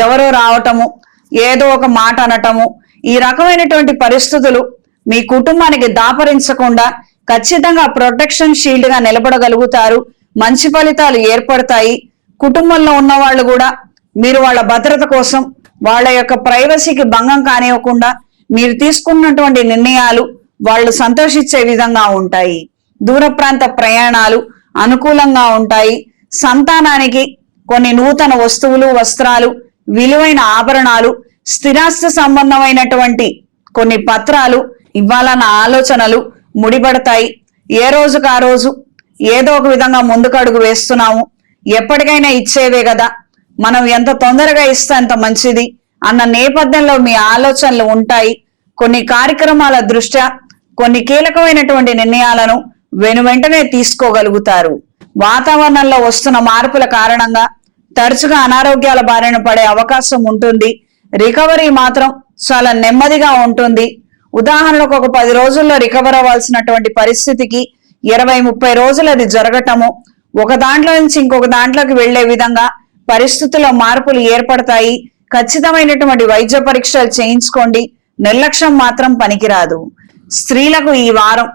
ఎవరో రావటము, ఏదో ఒక మాట అనటము, ఈ రకమైనటువంటి పరిస్థితులు మీ కుటుంబానికి దాపరించకుండా ఖచ్చితంగా ప్రొటెక్షన్ షీల్డ్ గా నిలబడగలుగుతారు. మంచి ఫలితాలు ఏర్పడతాయి. కుటుంబంలో ఉన్న వాళ్ళు కూడా మీరు వాళ్ళ భద్రత కోసం, వాళ్ళ యొక్క ప్రైవసీకి భంగం కానివ్వకుండా మీరు తీసుకున్నటువంటి నిర్ణయాలు వాళ్ళు సంతోషించే విధంగా ఉంటాయి. దూర ప్రాంత ప్రయాణాలు అనుకూలంగా ఉంటాయి. సంతానానికి కొన్ని నూతన వస్తువులు, వస్త్రాలు, విలువైన ఆభరణాలు, స్థిరాస్తి సంబంధమైనటువంటి కొన్ని పత్రాలు ఇవ్వాలన్న ఆలోచనలు ముడిపడతాయి. ఏ రోజుకు ఆ రోజు ఏదో ఒక విధంగా ముందుకడుగు వేస్తున్నాము. ఎప్పటికైనా ఇచ్చేవే కదా, మనం ఎంత తొందరగా ఇస్తే అంత మంచిది అన్న నేపథ్యంలో మీ ఆలోచనలు ఉంటాయి. కొన్ని కార్యక్రమాల దృష్ట్యా కొన్ని కీలకమైనటువంటి నిర్ణయాలను వెనువెంటనే తీసుకోగలుగుతారు. వాతావరణంలో వస్తున్న మార్పుల కారణంగా తరచుగా అనారోగ్యాల బారిన పడే అవకాశం ఉంటుంది. రికవరీ మాత్రం చాలా నెమ్మదిగా ఉంటుంది. ఉదాహరణకు ఒక 10 రోజుల్లో రికవర్ అవ్వాల్సినటువంటి పరిస్థితికి 20-30 రోజులు అది జరగటము, ఒక దాంట్లో నుంచి ఇంకొక దాంట్లోకి వెళ్లే విధంగా పరిస్థితుల్లో మార్పులు ఏర్పడతాయి. ఖచ్చితమైనటువంటి వైద్య పరీక్షలు చేయించుకోండి. నిర్లక్ష్యం మాత్రం పనికిరాదు. స్త్రీలకు ఈ వారం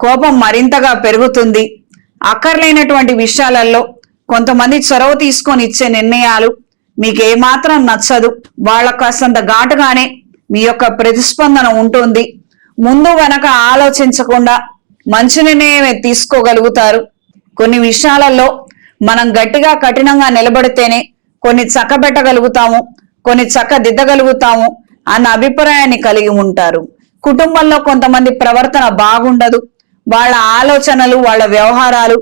కోపం మరింతగా పెరుగుతుంది. అక్కర్లేనటువంటి విషయాలలో కొంతమంది చొరవ తీసుకొని ఇచ్చే నిర్ణయాలు మీకు ఏమాత్రం నచ్చదు. వాళ్ళకు కాస్తంత ఘాటుగానే మీ యొక్క ప్రతిస్పందన ఉంటుంది. ముందు వెనక ఆలోచించకుండా మంచి నిర్ణయమే తీసుకోగలుగుతారు. కొన్ని విషయాలలో మనం గట్టిగా కఠినంగా నిలబడితేనే కొన్ని చక్కబెట్టగలుగుతాము, కొన్ని చక్కదిద్దగలుగుతాము అన్న అభిప్రాయాన్ని కలిగి ఉంటారు. కుటుంబంలో కొంతమంది ప్రవర్తన బాగుండదు. వాళ్ళ ఆలోచనలు, వాళ్ళ వ్యవహారాలు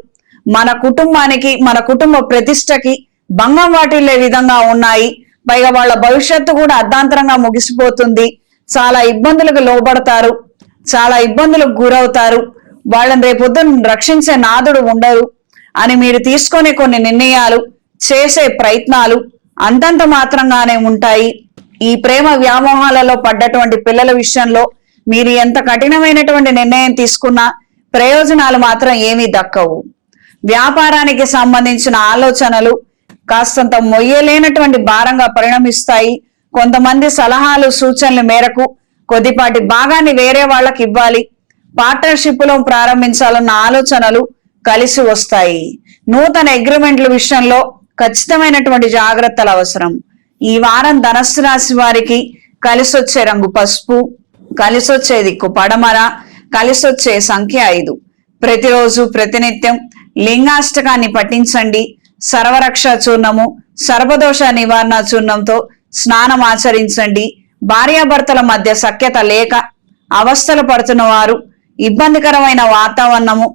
మన కుటుంబానికి, మన కుటుంబ ప్రతిష్టకి భంగం వాటిల్లే విధంగా ఉన్నాయి. పైగా వాళ్ళ భవిష్యత్తు కూడా అర్ధాంతరంగా ముగిసిపోతుంది. చాలా ఇబ్బందులకు లోబడతారు, చాలా ఇబ్బందులకు గురవుతారు. వాళ్ళని రేపొద్దున రక్షించే నాదుడు ఉండరు అని మీరు తీసుకునే కొన్ని నిర్ణయాలు, చేసే ప్రయత్నాలు అంతంత మాత్రంగానే ఉంటాయి. ఈ ప్రేమ వ్యామోహాలలో పడ్డటువంటి పిల్లల విషయంలో మీరు ఎంత కఠినమైనటువంటి నిర్ణయం తీసుకున్నా ప్రయోజనాలు మాత్రం ఏమీ దక్కవు. వ్యాపారానికి సంబంధించిన ఆలోచనలు కాస్తంత మొయ్యలేనటువంటి భారంగా పరిణమిస్తాయి. కొంతమంది సలహాలు, సూచనల మేరకు కొద్దిపాటి భాగాన్ని వేరే వాళ్ళకి ఇవ్వాలి, పార్ట్నర్షిప్ లో ప్రారంభించాలన్న ఆలోచనలు కలిసి వస్తాయి. నూతన అగ్రిమెంట్ల విషయంలో ఖచ్చితమైనటువంటి జాగ్రత్తలు అవసరం. ఈ వారం ధనస్సు రాశి వారికి కలిసొచ్చే రంగు పసుపు, కలిసొచ్చే దిక్కు పడమర, కలిసొచ్చే సంఖ్య 5. ప్రతిరోజు ప్రతినిత్యం లింగాష్టకాన్ని పఠించండి. సర్వరక్ష చూర్ణము, సర్వదోష నివారణ చూర్ణంతో స్నానం ఆచరించండి. భార్యాభర్తల మధ్య సఖ్యత లేక అవస్థలు పడుతున్న వారు, ఇబ్బందికరమైన వాతావరణము,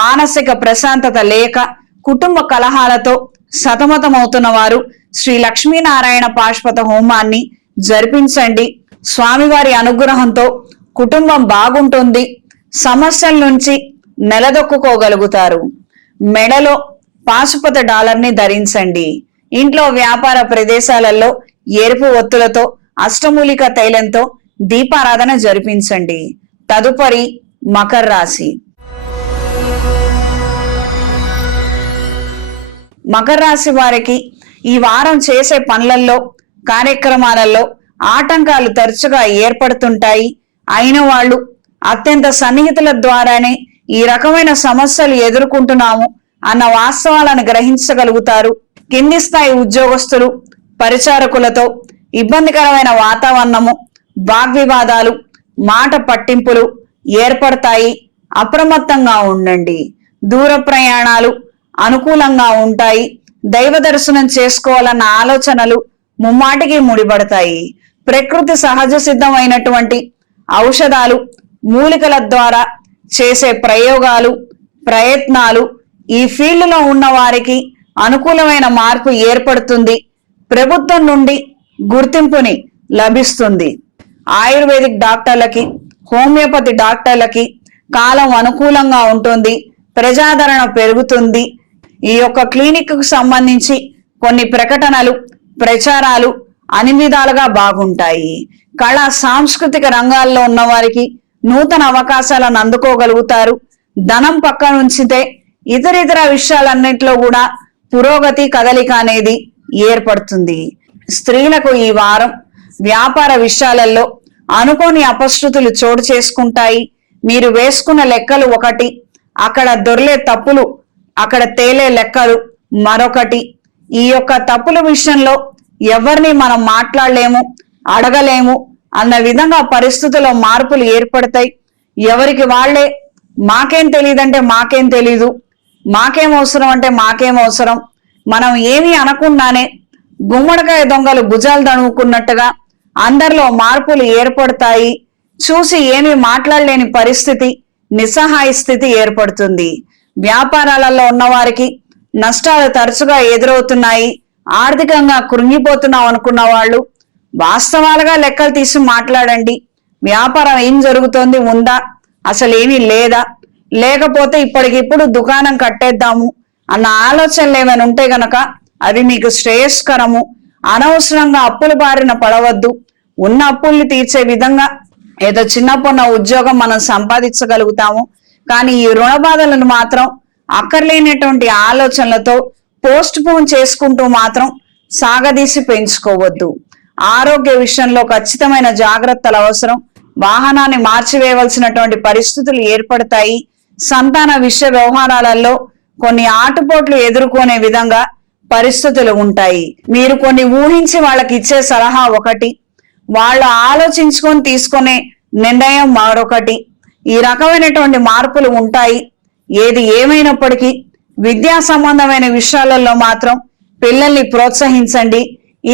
మానసిక ప్రశాంతత లేక కుటుంబ కలహాలతో సతమతమవుతున్న వారు శ్రీ లక్ష్మీనారాయణ పాశుపత హోమాన్ని జరిపించండి. స్వామివారి అనుగ్రహంతో కుటుంబం బాగుంటుంది. సమస్యల నుంచి నిలదొక్కుకోగలుగుతారు. మెడలో పాశుపత డాలర్ని ధరించండి. ఇంట్లో వ్యాపార ప్రదేశాలలో ఎరుపు ఒత్తులతో అష్టమూలిక తైలంతో దీపారాధన జరిపించండి. తదుపరి మకర రాశి. మకర రాశి వారికి ఈ వారం చేసే పనులలో, కార్యక్రమాలలో ఆటంకాలు తరచుగా ఏర్పడుతుంటాయి. అయిన వాళ్ళు అత్యంత సన్నిహితుల ద్వారానే ఈ రకమైన సమస్యలు ఎదుర్కొంటున్నాము అన్న వాస్తవాలను గ్రహించగలుగుతారు. కింది స్థాయి ఉద్యోగస్తులు, పరిచారకులతో ఇబ్బందికరమైన వాతావరణము, వాగ్వివాదాలు, మాట పట్టింపులు ఏర్పడతాయి. అప్రమత్తంగా ఉండండి. దూర ప్రయాణాలు అనుకూలంగా ఉంటాయి. దైవ దర్శనం చేసుకోవాలన్న ఆలోచనలు ముమ్మాటికి ముడిపడతాయి. ప్రకృతి సహజ సిద్ధమైనటువంటి ఔషధాలు, మూలికల ద్వారా చేసే ప్రయోగాలు, ప్రయత్నాలు ఈ ఫీల్డ్లో ఉన్న వారికి అనుకూలమైన మార్పు ఏర్పడుతుంది. ప్రభుత్వం నుండి గుర్తింపుని లభిస్తుంది. ఆయుర్వేదిక్ డాక్టర్లకి, హోమియోపతి డాక్టర్లకి కాలం అనుకూలంగా ఉంటుంది. ప్రజాదరణ పెరుగుతుంది. ఈ యొక్క క్లినిక్ కు సంబంధించి కొన్ని ప్రకటనలు, ప్రచారాలు అన్ని విధాలుగా బాగుంటాయి. కళా సాంస్కృతిక రంగాల్లో ఉన్న వారికి నూతన అవకాశాలను అందుకోగలుగుతారు. ధనం పక్కన ఉంచితే ఇతర విషయాలన్నింటిలో కూడా పురోగతి, కదలిక అనేది ఏర్పడుతుంది. స్త్రీలకు ఈ వారం వ్యాపార విషయాలలో అనుకోని అపశృతులు చోటు చేసుకుంటాయి. మీరు వేసుకున్న లెక్కలు ఒకటి, అక్కడ దొర్లే తప్పులు, అక్కడ తేలే లెక్కలు మరొకటి. ఈ యొక్క తప్పుల విషయంలో ఎవరిని మనం మాట్లాడలేము, అడగలేము అన్న విధంగా పరిస్థితుల్లో మార్పులు ఏర్పడతాయి. ఎవరికి వాళ్లే మాకేం తెలియదంటే మాకేం తెలీదు, మాకేం అవసరం అంటే మాకేం అవసరం, మనం ఏమీ అనకుండానే గుమ్మడికాయ దొంగలు భుజాలు దణుకున్నట్టుగా అందరిలో మార్పులు ఏర్పడతాయి. చూసి ఏమీ మాట్లాడలేని పరిస్థితి, నిస్సహాయ స్థితి ఏర్పడుతుంది. వ్యాపారాలలో ఉన్నవారికి నష్టాలు తరచుగా ఎదురవుతున్నాయి. ఆర్థికంగా కృంగిపోతున్నాం అనుకున్న వాళ్ళు వాస్తవాలుగా లెక్కలు తీసి మాట్లాడండి. వ్యాపారం ఏం జరుగుతోంది, ఉందా, అసలు ఏమీ లేదా, లేకపోతే ఇప్పటికిప్పుడు దుకాణం కట్టేద్దాము అన్న ఆలోచనలు ఏమైనా ఉంటే గనక అది మీకు శ్రేయస్కరము. అనవసరంగా అప్పుల బారిన పడవద్దు. ఉన్న అప్పుల్ని తీర్చే విధంగా ఏదో చిన్న పొన్న ఉద్యోగం మనం సంపాదించగలుగుతాము. కానీ ఈ రుణ బాధలను మాత్రం అక్కర్లేనటువంటి ఆలోచనలతో పోస్ట్ పోన్ చేసుకుంటూ మాత్రం సాగదీసి పెంచుకోవద్దు. ఆరోగ్య విషయంలో ఖచ్చితమైన జాగ్రత్తలు అవసరం. వాహనాన్ని మార్చివేయవలసినటువంటి పరిస్థితులు ఏర్పడతాయి. సంతాన విషయ వ్యవహారాలలో కొన్ని ఆటుపోట్లు ఎదుర్కొనే విధంగా పరిస్థితులు ఉంటాయి. మీరు కొన్ని ఊహించి వాళ్ళకి ఇచ్చే సలహా ఒకటి, వాళ్ళు ఆలోచించుకొని తీసుకునే నిర్ణయం మరొకటి. ఈ రకమైనటువంటి మార్పులు ఉంటాయి. ఏది ఏమైనప్పటికీ విద్యా సంబంధమైన విషయాలలో మాత్రం పిల్లల్ని ప్రోత్సహించండి.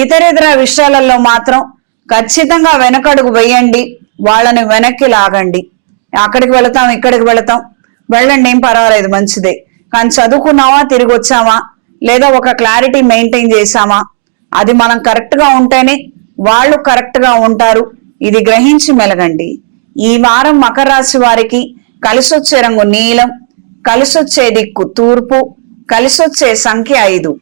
ఇతరితర విషయాలలో మాత్రం ఖచ్చితంగా వెనకడుగు వేయండి. వాళ్ళని వెనక్కి లాగండి. అక్కడికి వెళతాం, ఇక్కడికి వెళతాం, వెళ్ళండి, ఏం పర్వాలేదు, మంచిదే. కానీ చదువుకున్నావా, తిరిగి వచ్చామా, లేదా ఒక క్లారిటీ మెయింటైన్ చేశామా, అది మనం కరెక్ట్ గా ఉంటేనే వాళ్ళు కరెక్ట్ గా ఉంటారు. ఇది గ్రహించి మెలగండి. ఈ వారం మకర రాశి వారికి కలిసొచ్చే రంగు నీలం, కలిసొచ్చే దిక్కు తూర్పు, కలిసొచ్చే సంఖ్య 5.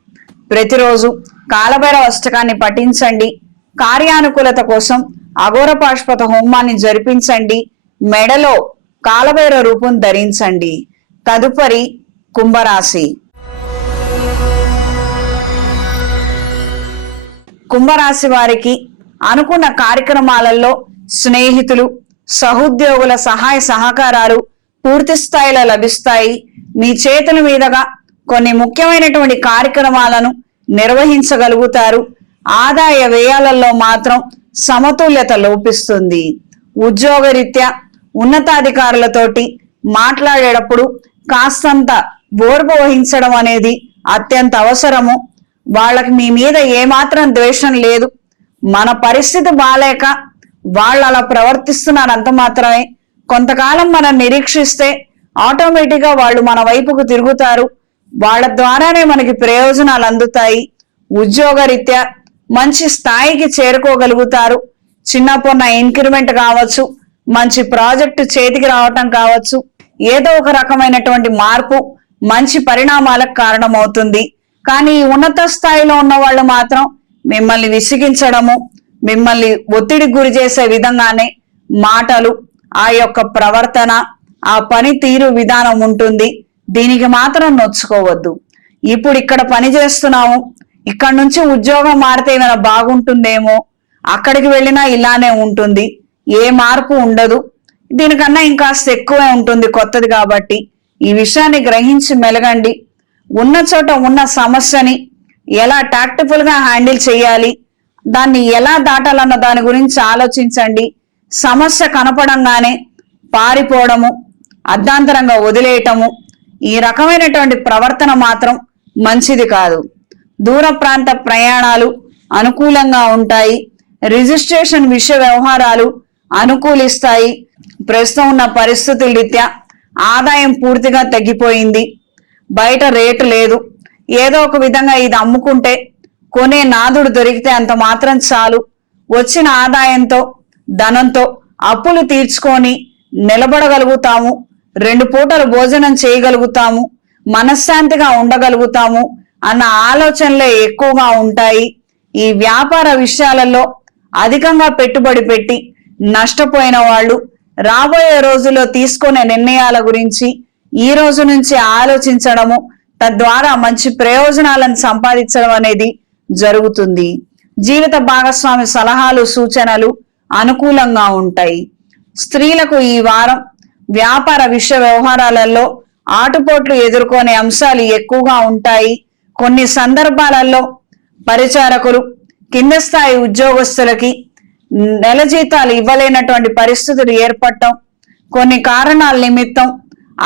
ప్రతిరోజు కాలభైరవ అష్టకాన్ని పఠించండి. కార్యానుకూలత కోసం అఘోర పాశుపత హోమాన్ని జరిపించండి. మెడలో కాలభైరవ రూపం ధరించండి. తదుపరి కుంభరాశి. కుంభరాశి వారికి అనుకున్న కార్యక్రమాలలో స్నేహితులు, సహోద్యోగుల సహాయ సహకారాలు పూర్తి స్థాయిలో లభిస్తాయి. మీ చేతుల మీదుగా కొన్ని ముఖ్యమైనటువంటి కార్యక్రమాలను నిర్వహించగలుగుతారు. ఆదాయ వ్యయాలలో మాత్రం సమతుల్యత లోపిస్తుంది. ఉద్యోగరీత్యా ఉన్నతాధికారులతోటి మాట్లాడేటప్పుడు కాస్తంత ఓర్పు వహించడం అనేది అత్యంత అవసరము. వాళ్ళకి మీ మీద ఏమాత్రం ద్వేషం లేదు. మన పరిస్థితి బాలేక వాళ్ళు అలా ప్రవర్తిస్తున్నారు అంత మాత్రమే. కొంతకాలం మనం నిరీక్షిస్తే ఆటోమేటిక్ గా వాళ్ళు మన వైపుకు తిరుగుతారు. వాళ్ళ ద్వారానే మనకి ప్రయోజనాలు అందుతాయి. ఉద్యోగరీత్యా మంచి స్థాయికి చేరుకోగలుగుతారు. చిన్న పొన్న ఇంక్రిమెంట్ కావచ్చు, మంచి ప్రాజెక్టు చేతికి రావటం కావచ్చు, ఏదో ఒక రకమైనటువంటి మార్పు మంచి పరిణామాలకు కారణమవుతుంది. కానీ ఈ ఉన్నత స్థాయిలో ఉన్న వాళ్ళు మాత్రం మిమ్మల్ని విసిగించడము, మిమ్మల్ని ఒత్తిడికి గురి చేసే విధంగానే మాటలు, ఆ యొక్క ప్రవర్తన, ఆ పని తీరు విధానం ఉంటుంది. దీనికి మాత్రం నొచ్చుకోవద్దు. ఇప్పుడు ఇక్కడ పని చేస్తున్నాము, ఇక్కడ నుంచి ఉద్యోగం మారితే ఏమైనా బాగుంటుందేమో, అక్కడికి వెళ్ళినా ఇలానే ఉంటుంది, ఏ మార్పు ఉండదు, దీనికన్నా ఇంకాస్త ఎక్కువే ఉంటుంది కొత్తది కాబట్టి. ఈ విషయాన్ని గ్రహించి మెలగండి. ఉన్న చోట ఉన్న సమస్యని ఎలా టాక్టిఫుల్ గా హ్యాండిల్ చేయాలి, దాన్ని ఎలా దాటాలన్న దాని గురించి ఆలోచించండి. సమస్య కనపడంగానే పారిపోవడము, అర్ధాంతరంగా వదిలేయటము, ఈ రకమైనటువంటి ప్రవర్తన మాత్రం మంచిది కాదు. దూర ప్రాంత ప్రయాణాలు అనుకూలంగా ఉంటాయి. రిజిస్ట్రేషన్ విషయ వ్యవహారాలు అనుకూలిస్తాయి. ప్రస్తుతం ఉన్న పరిస్థితుల రీత్యా ఆదాయం పూర్తిగా తగ్గిపోయింది. బయట రేటు లేదు. ఏదో ఒక విధంగా ఇది అమ్ముకుంటే కొనే నాదుడు దొరికితే అంత మాత్రం చాలు. వచ్చిన ఆదాయంతో, ధనంతో అప్పులు తీర్చుకొని నిలబడగలుగుతాము. 2 పూటలు భోజనం చేయగలుగుతాము, మనశ్శాంతిగా ఉండగలుగుతాము అన్న ఆలోచనలే ఎక్కువగా ఉంటాయి. ఈ వ్యాపార విషయాలలో అధికంగా పెట్టుబడి పెట్టి నష్టపోయిన వాళ్ళు రాబోయే రోజుల్లో తీసుకునే నిర్ణయాల గురించి ఈ రోజు నుంచి ఆలోచించడము, తద్వారా మంచి ప్రయోజనాలను సంపాదించడం అనేది జరుగుతుంది. జీవిత భాగస్వామి సలహాలు, సూచనలు అనుకూలంగా ఉంటాయి. స్త్రీలకు ఈ వారం వ్యాపార విషయ వ్యవహారాలలో ఆటుపోట్లు ఎదుర్కొనే అంశాలు ఎక్కువగా ఉంటాయి. కొన్ని సందర్భాలలో పరిచారకులు, కింద స్థాయి ఉద్యోగస్తులకి నెల జీతాలు ఇవ్వలేనటువంటి పరిస్థితులు ఏర్పడటం, కొన్ని కారణాల నిమిత్తం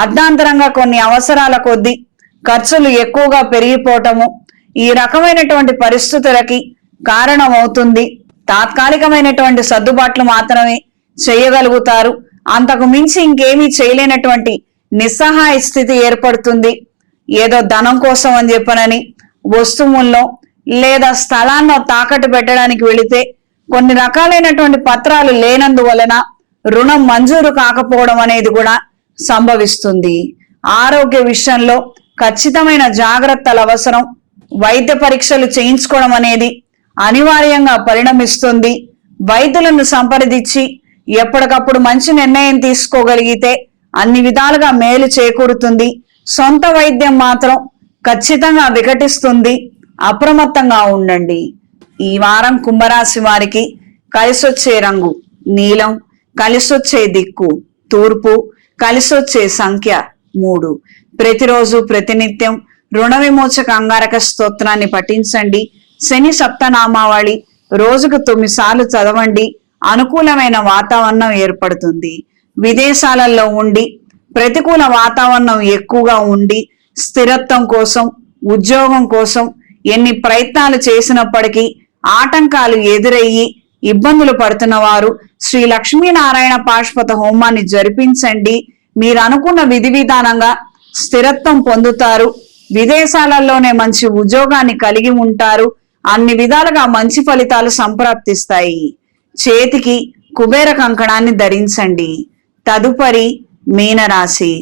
అర్ధాంతరంగా కొన్ని అవసరాల కొద్దీ ఖర్చులు ఎక్కువగా పెరిగిపోవటము ఈ రకమైనటువంటి పరిస్థితులకి కారణమవుతుంది. తాత్కాలికమైనటువంటి సర్దుబాట్లు మాత్రమే చేయగలుగుతారు. అంతకు మించి ఇంకేమీ చేయలేనటువంటి నిస్సహాయ స్థితి ఏర్పడుతుంది. ఏదో ధనం కోసం అని చెప్పనని వస్తువుల్లో లేదా స్థలాల్లో తాకట్టు పెట్టడానికి వెళితే కొన్ని రకాలైనటువంటి పత్రాలు లేనందువలన రుణం మంజూరు కాకపోవడం అనేది కూడా సంభవిస్తుంది. ఆరోగ్య విషయంలో ఖచ్చితమైన జాగ్రత్తలు అవసరం. వైద్య పరీక్షలు చేయించుకోవడం అనేది అనివార్యంగా పరిణమిస్తుంది. వైద్యులను సంప్రదించి ఎప్పటికప్పుడు మంచి నిర్ణయం తీసుకోగలిగితే అన్ని విధాలుగా మేలు చేకూరుతుంది. సొంత వైద్యం మాత్రం ఖచ్చితంగా వికటిస్తుంది. అప్రమత్తంగా ఉండండి. ఈ వారం కుంభరాశి వారికి కలిసొచ్చే రంగు నీలం, కలిసొచ్చే దిక్కు తూర్పు, కలిసొచ్చే సంఖ్య 3. ప్రతిరోజు ప్రతినిత్యం రుణ విమోచక అంగారక స్తోత్రాన్ని పఠించండి. శని సప్తనామావళి రోజుకు 9 సార్లు చదవండి. అనుకూలమైన వాతావరణం ఏర్పడుతుంది. విదేశాలలో ఉండి ప్రతికూల వాతావరణం ఎక్కువగా ఉండి స్థిరత్వం కోసం, ఉద్యోగం కోసం ఎన్ని ప్రయత్నాలు చేసినప్పటికీ ఆటంకాలు ఎదురయ్యి ఇబ్బందులు పడుతున్న వారు శ్రీ లక్ష్మీనారాయణ పాశుపత హోమాన్ని జరిపించండి. మీరు అనుకున్న విధి విధానంగా స్థిరత్వం పొందుతారు. విదేశాలలోనే మంచి ఉద్యోగాన్ని కలిగి ఉంటారు. అన్ని విధాలుగా మంచి ఫలితాలు సంప్రాప్తిస్తాయి. చేతికి కుబేర కంకణాన్ని ధరించండి. తదుపరి మీనరాశి.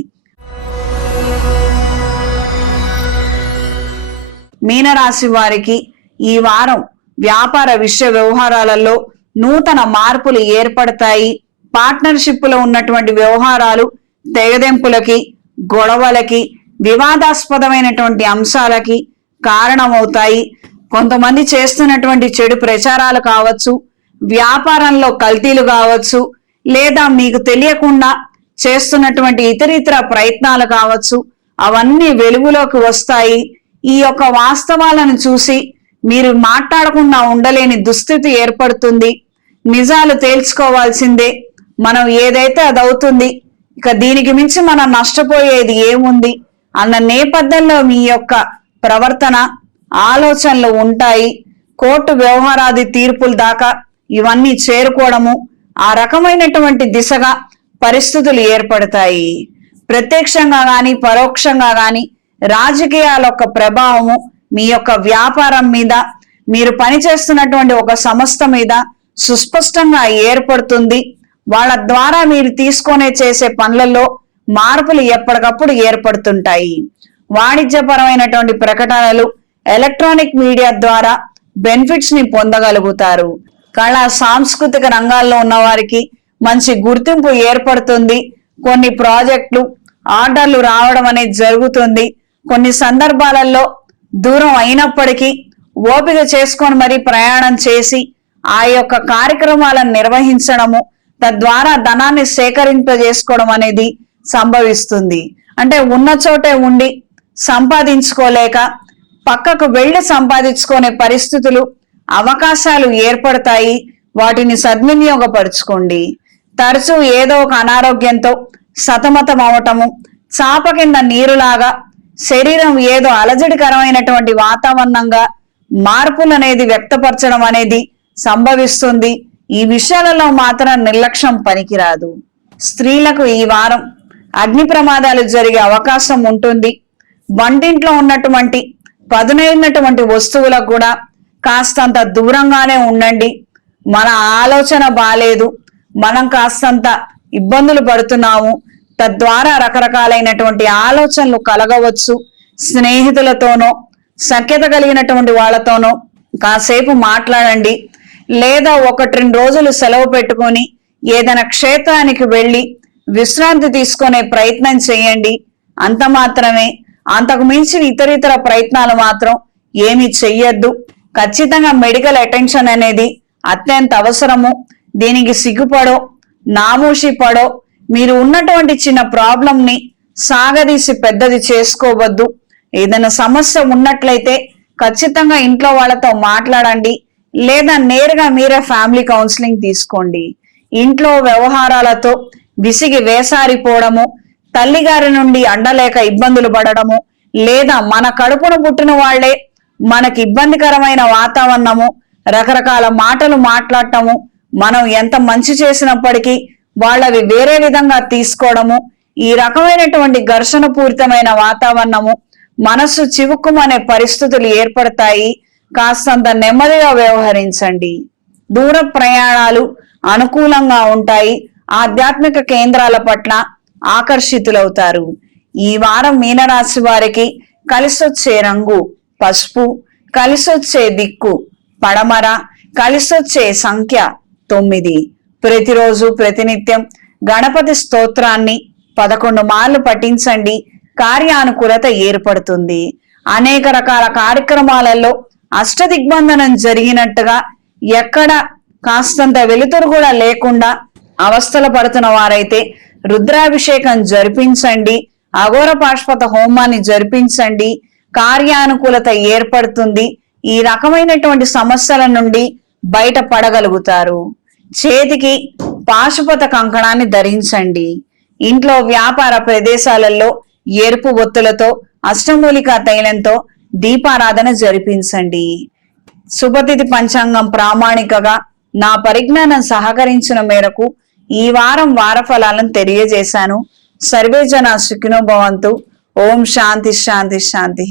మీనరాశి వారికి ఈ వారం వ్యాపార విషయ వ్యవహారాలలో నూతన మార్పులు ఏర్పడతాయి. పార్ట్నర్షిప్ లో ఉన్నటువంటి వ్యవహారాలు తెగదెంపులకి, గొడవలకి, వివాదాస్పదమైనటువంటి అంశాలకి కారణమవుతాయి. కొంతమంది చేస్తున్నటువంటి చెడు ప్రచారాలు కావచ్చు, వ్యాపారంలో కల్తీలు కావచ్చు, లేదా మీకు తెలియకుండా చేస్తున్నటువంటి ఇతరితర ప్రయత్నాలు కావచ్చు, అవన్నీ వెలుగులోకి వస్తాయి. ఈ యొక్క వాస్తవాలను చూసి మీరు మాట్లాడకుండా ఉండలేని దుస్థితి ఏర్పడుతుంది. నిజాలు తేల్చుకోవాల్సిందే. మనం ఏదైతే అది అవుతుంది, ఇక దీనికి మించి మనం నష్టపోయేది ఏముంది అన్న నేపథ్యంలో మీ యొక్క ప్రవర్తన, ఆలోచనలు ఉంటాయి. కోర్టు వ్యవహారాది తీర్పుల దాకా ఇవన్నీ చేరుకోవడము, ఆ రకమైనటువంటి దిశగా పరిస్థితులు ఏర్పడతాయి. ప్రత్యక్షంగా గాని పరోక్షంగా గాని రాజకీయాల యొక్క ప్రభావము మీ యొక్క వ్యాపారం మీద, మీరు పనిచేస్తున్నటువంటి ఒక సంస్థ మీద సుస్పష్టంగా ఏర్పడుతుంది. వాళ్ళ ద్వారా మీరు చేసే పనులలో మార్పులు ఎప్పటికప్పుడు ఏర్పడుతుంటాయి. వాణిజ్యపరమైనటువంటి ప్రకటనలు, ఎలక్ట్రానిక్ మీడియా ద్వారా బెనిఫిట్స్ ని పొందగలుగుతారు. కళా సాంస్కృతిక రంగాల్లో ఉన్న వారికి మంచి గుర్తింపు ఏర్పడుతుంది. కొన్ని ప్రాజెక్టులు, ఆర్డర్లు రావడం అనేది జరుగుతుంది. కొన్ని సందర్భాలలో దూరం అయినప్పటికీ ఓపిక చేసుకొని మరి ప్రయాణం చేసి ఆ యొక్క కార్యక్రమాలను నిర్వహించడము, తద్వారా ధనాన్ని సేకరింపజేసుకోవడం అనేది సంభవిస్తుంది. అంటే ఉన్న చోటే ఉండి సంపాదించుకోలేక పక్కకు వెళ్ళి సంపాదించుకునే పరిస్థితులు, అవకాశాలు ఏర్పడతాయి. వాటిని సద్వినియోగపరుచుకోండి. తరచూ ఏదో ఒక అనారోగ్యంతో సతమతం అవటము, చాప కింద నీరులాగా శరీరం ఏదో అలజడికరమైనటువంటి వాతావరణంగా మార్పులు అనేది వ్యక్తపరచడం అనేది సంభవిస్తుంది. ఈ విషయాలలో మాత్రం నిర్లక్ష్యం పనికిరాదు. స్త్రీలకు ఈ వారం అగ్ని ప్రమాదాలు జరిగే అవకాశం ఉంటుంది. వంటింట్లో ఉన్నటువంటి పదునైనటువంటి వస్తువులకు కూడా కాస్తంత దూరంగానే ఉండండి. మన ఆలోచన బాలేదు, మనం కాస్తంత ఇబ్బందులు పడుతున్నాము, తద్వారా రకరకాలైనటువంటి ఆలోచనలు కలగవచ్చు. స్నేహితులతోనో, సఖ్యత కలిగినటువంటి వాళ్ళతోనో కాసేపు మాట్లాడండి. లేదా 1-2 రోజులు సెలవు పెట్టుకొని ఏదైనా క్షేత్రానికి వెళ్ళి విశ్రాంతి తీసుకునే ప్రయత్నం చేయండి. అంత మాత్రమే. అంతకు మించి ఇతరితర ప్రయత్నాలు మాత్రం ఏమీ చెయ్యొద్దు. ఖచ్చితంగా మెడికల్ అటెన్షన్ అనేది అత్యంత అవసరము. దీనికి సిగ్గుపడో, నామూషి పడో మీరు ఉన్నటువంటి చిన్న ప్రాబ్లం ని సాగదీసి పెద్దది చేసుకోవద్దు. ఏదైనా సమస్య ఉన్నట్లయితే ఖచ్చితంగా ఇంట్లో వాళ్ళతో మాట్లాడండి. లేదా నేరుగా మీరే ఫ్యామిలీ కౌన్సిలింగ్ తీసుకోండి. ఇంట్లో వ్యవహారాలతో విసిగి వేసారిపోవడము, తల్లిగారి నుండి అండలేక ఇబ్బందులు పడడము, లేదా మన కడుపున పుట్టిన వాళ్లే మనకి ఇబ్బందికరమైన వాతావరణము, రకరకాల మాటలు మాట్లాడటము, మనం ఎంత మంచి చేసినప్పటికీ వాళ్ళవి వేరే విధంగా తీసుకోవడము, ఈ రకమైనటువంటి ఘర్షణ పూరితమైన వాతావరణము, మనస్సు చివుక్కుమనే పరిస్థితులు ఏర్పడతాయి. కాస్తంత నెమ్మదిగా వ్యవహరించండి. దూర ప్రయాణాలు అనుకూలంగా ఉంటాయి. ఆధ్యాత్మిక కేంద్రాల పట్ల ఆకర్షితులవుతారు. ఈ వారం మీనరాశి వారికి కలిసొచ్చే రంగు పసుపు, కలిసొచ్చే దిక్కు పడమర, కలిసొచ్చే సంఖ్య 9. ప్రతిరోజు ప్రతినిత్యం గణపతి స్తోత్రాన్ని 11 మార్లు పఠించండి. కార్యానుకూలత ఏర్పడుతుంది. అనేక రకాల కార్యక్రమాలలో అష్టదిగ్బంధనం జరిగినట్టుగా ఎక్కడ కాస్తంత వెలుతురు కూడా లేకుండా అవస్థలు పడుతున్న వారైతే రుద్రాభిషేకం జరిపించండి, అఘోర పాశుపత హోమాన్ని జరిపించండి, కార్యానుకూలత ఏర్పడుతుంది. ఈ రకమైనటువంటి సమస్యల నుండి బయటపడగలుగుతారు. చేతికి పాశుపత కంకణాన్ని ధరించండి. ఇంట్లో వ్యాపార ప్రదేశాలలో ఎరుపు ఒత్తులతో అష్టమూలికా తైలంతో దీపారాధన జరిపించండి. శుభతిథి పంచాంగం ప్రామాణికగా నా పరిజ్ఞానం సహకరించిన మేరకు ఈ వారం వార ఫలాలను తెలియజేశాను. సర్వే జన సుఖినో భవంతు. ఓం శాంతి శాంతి శాంతి.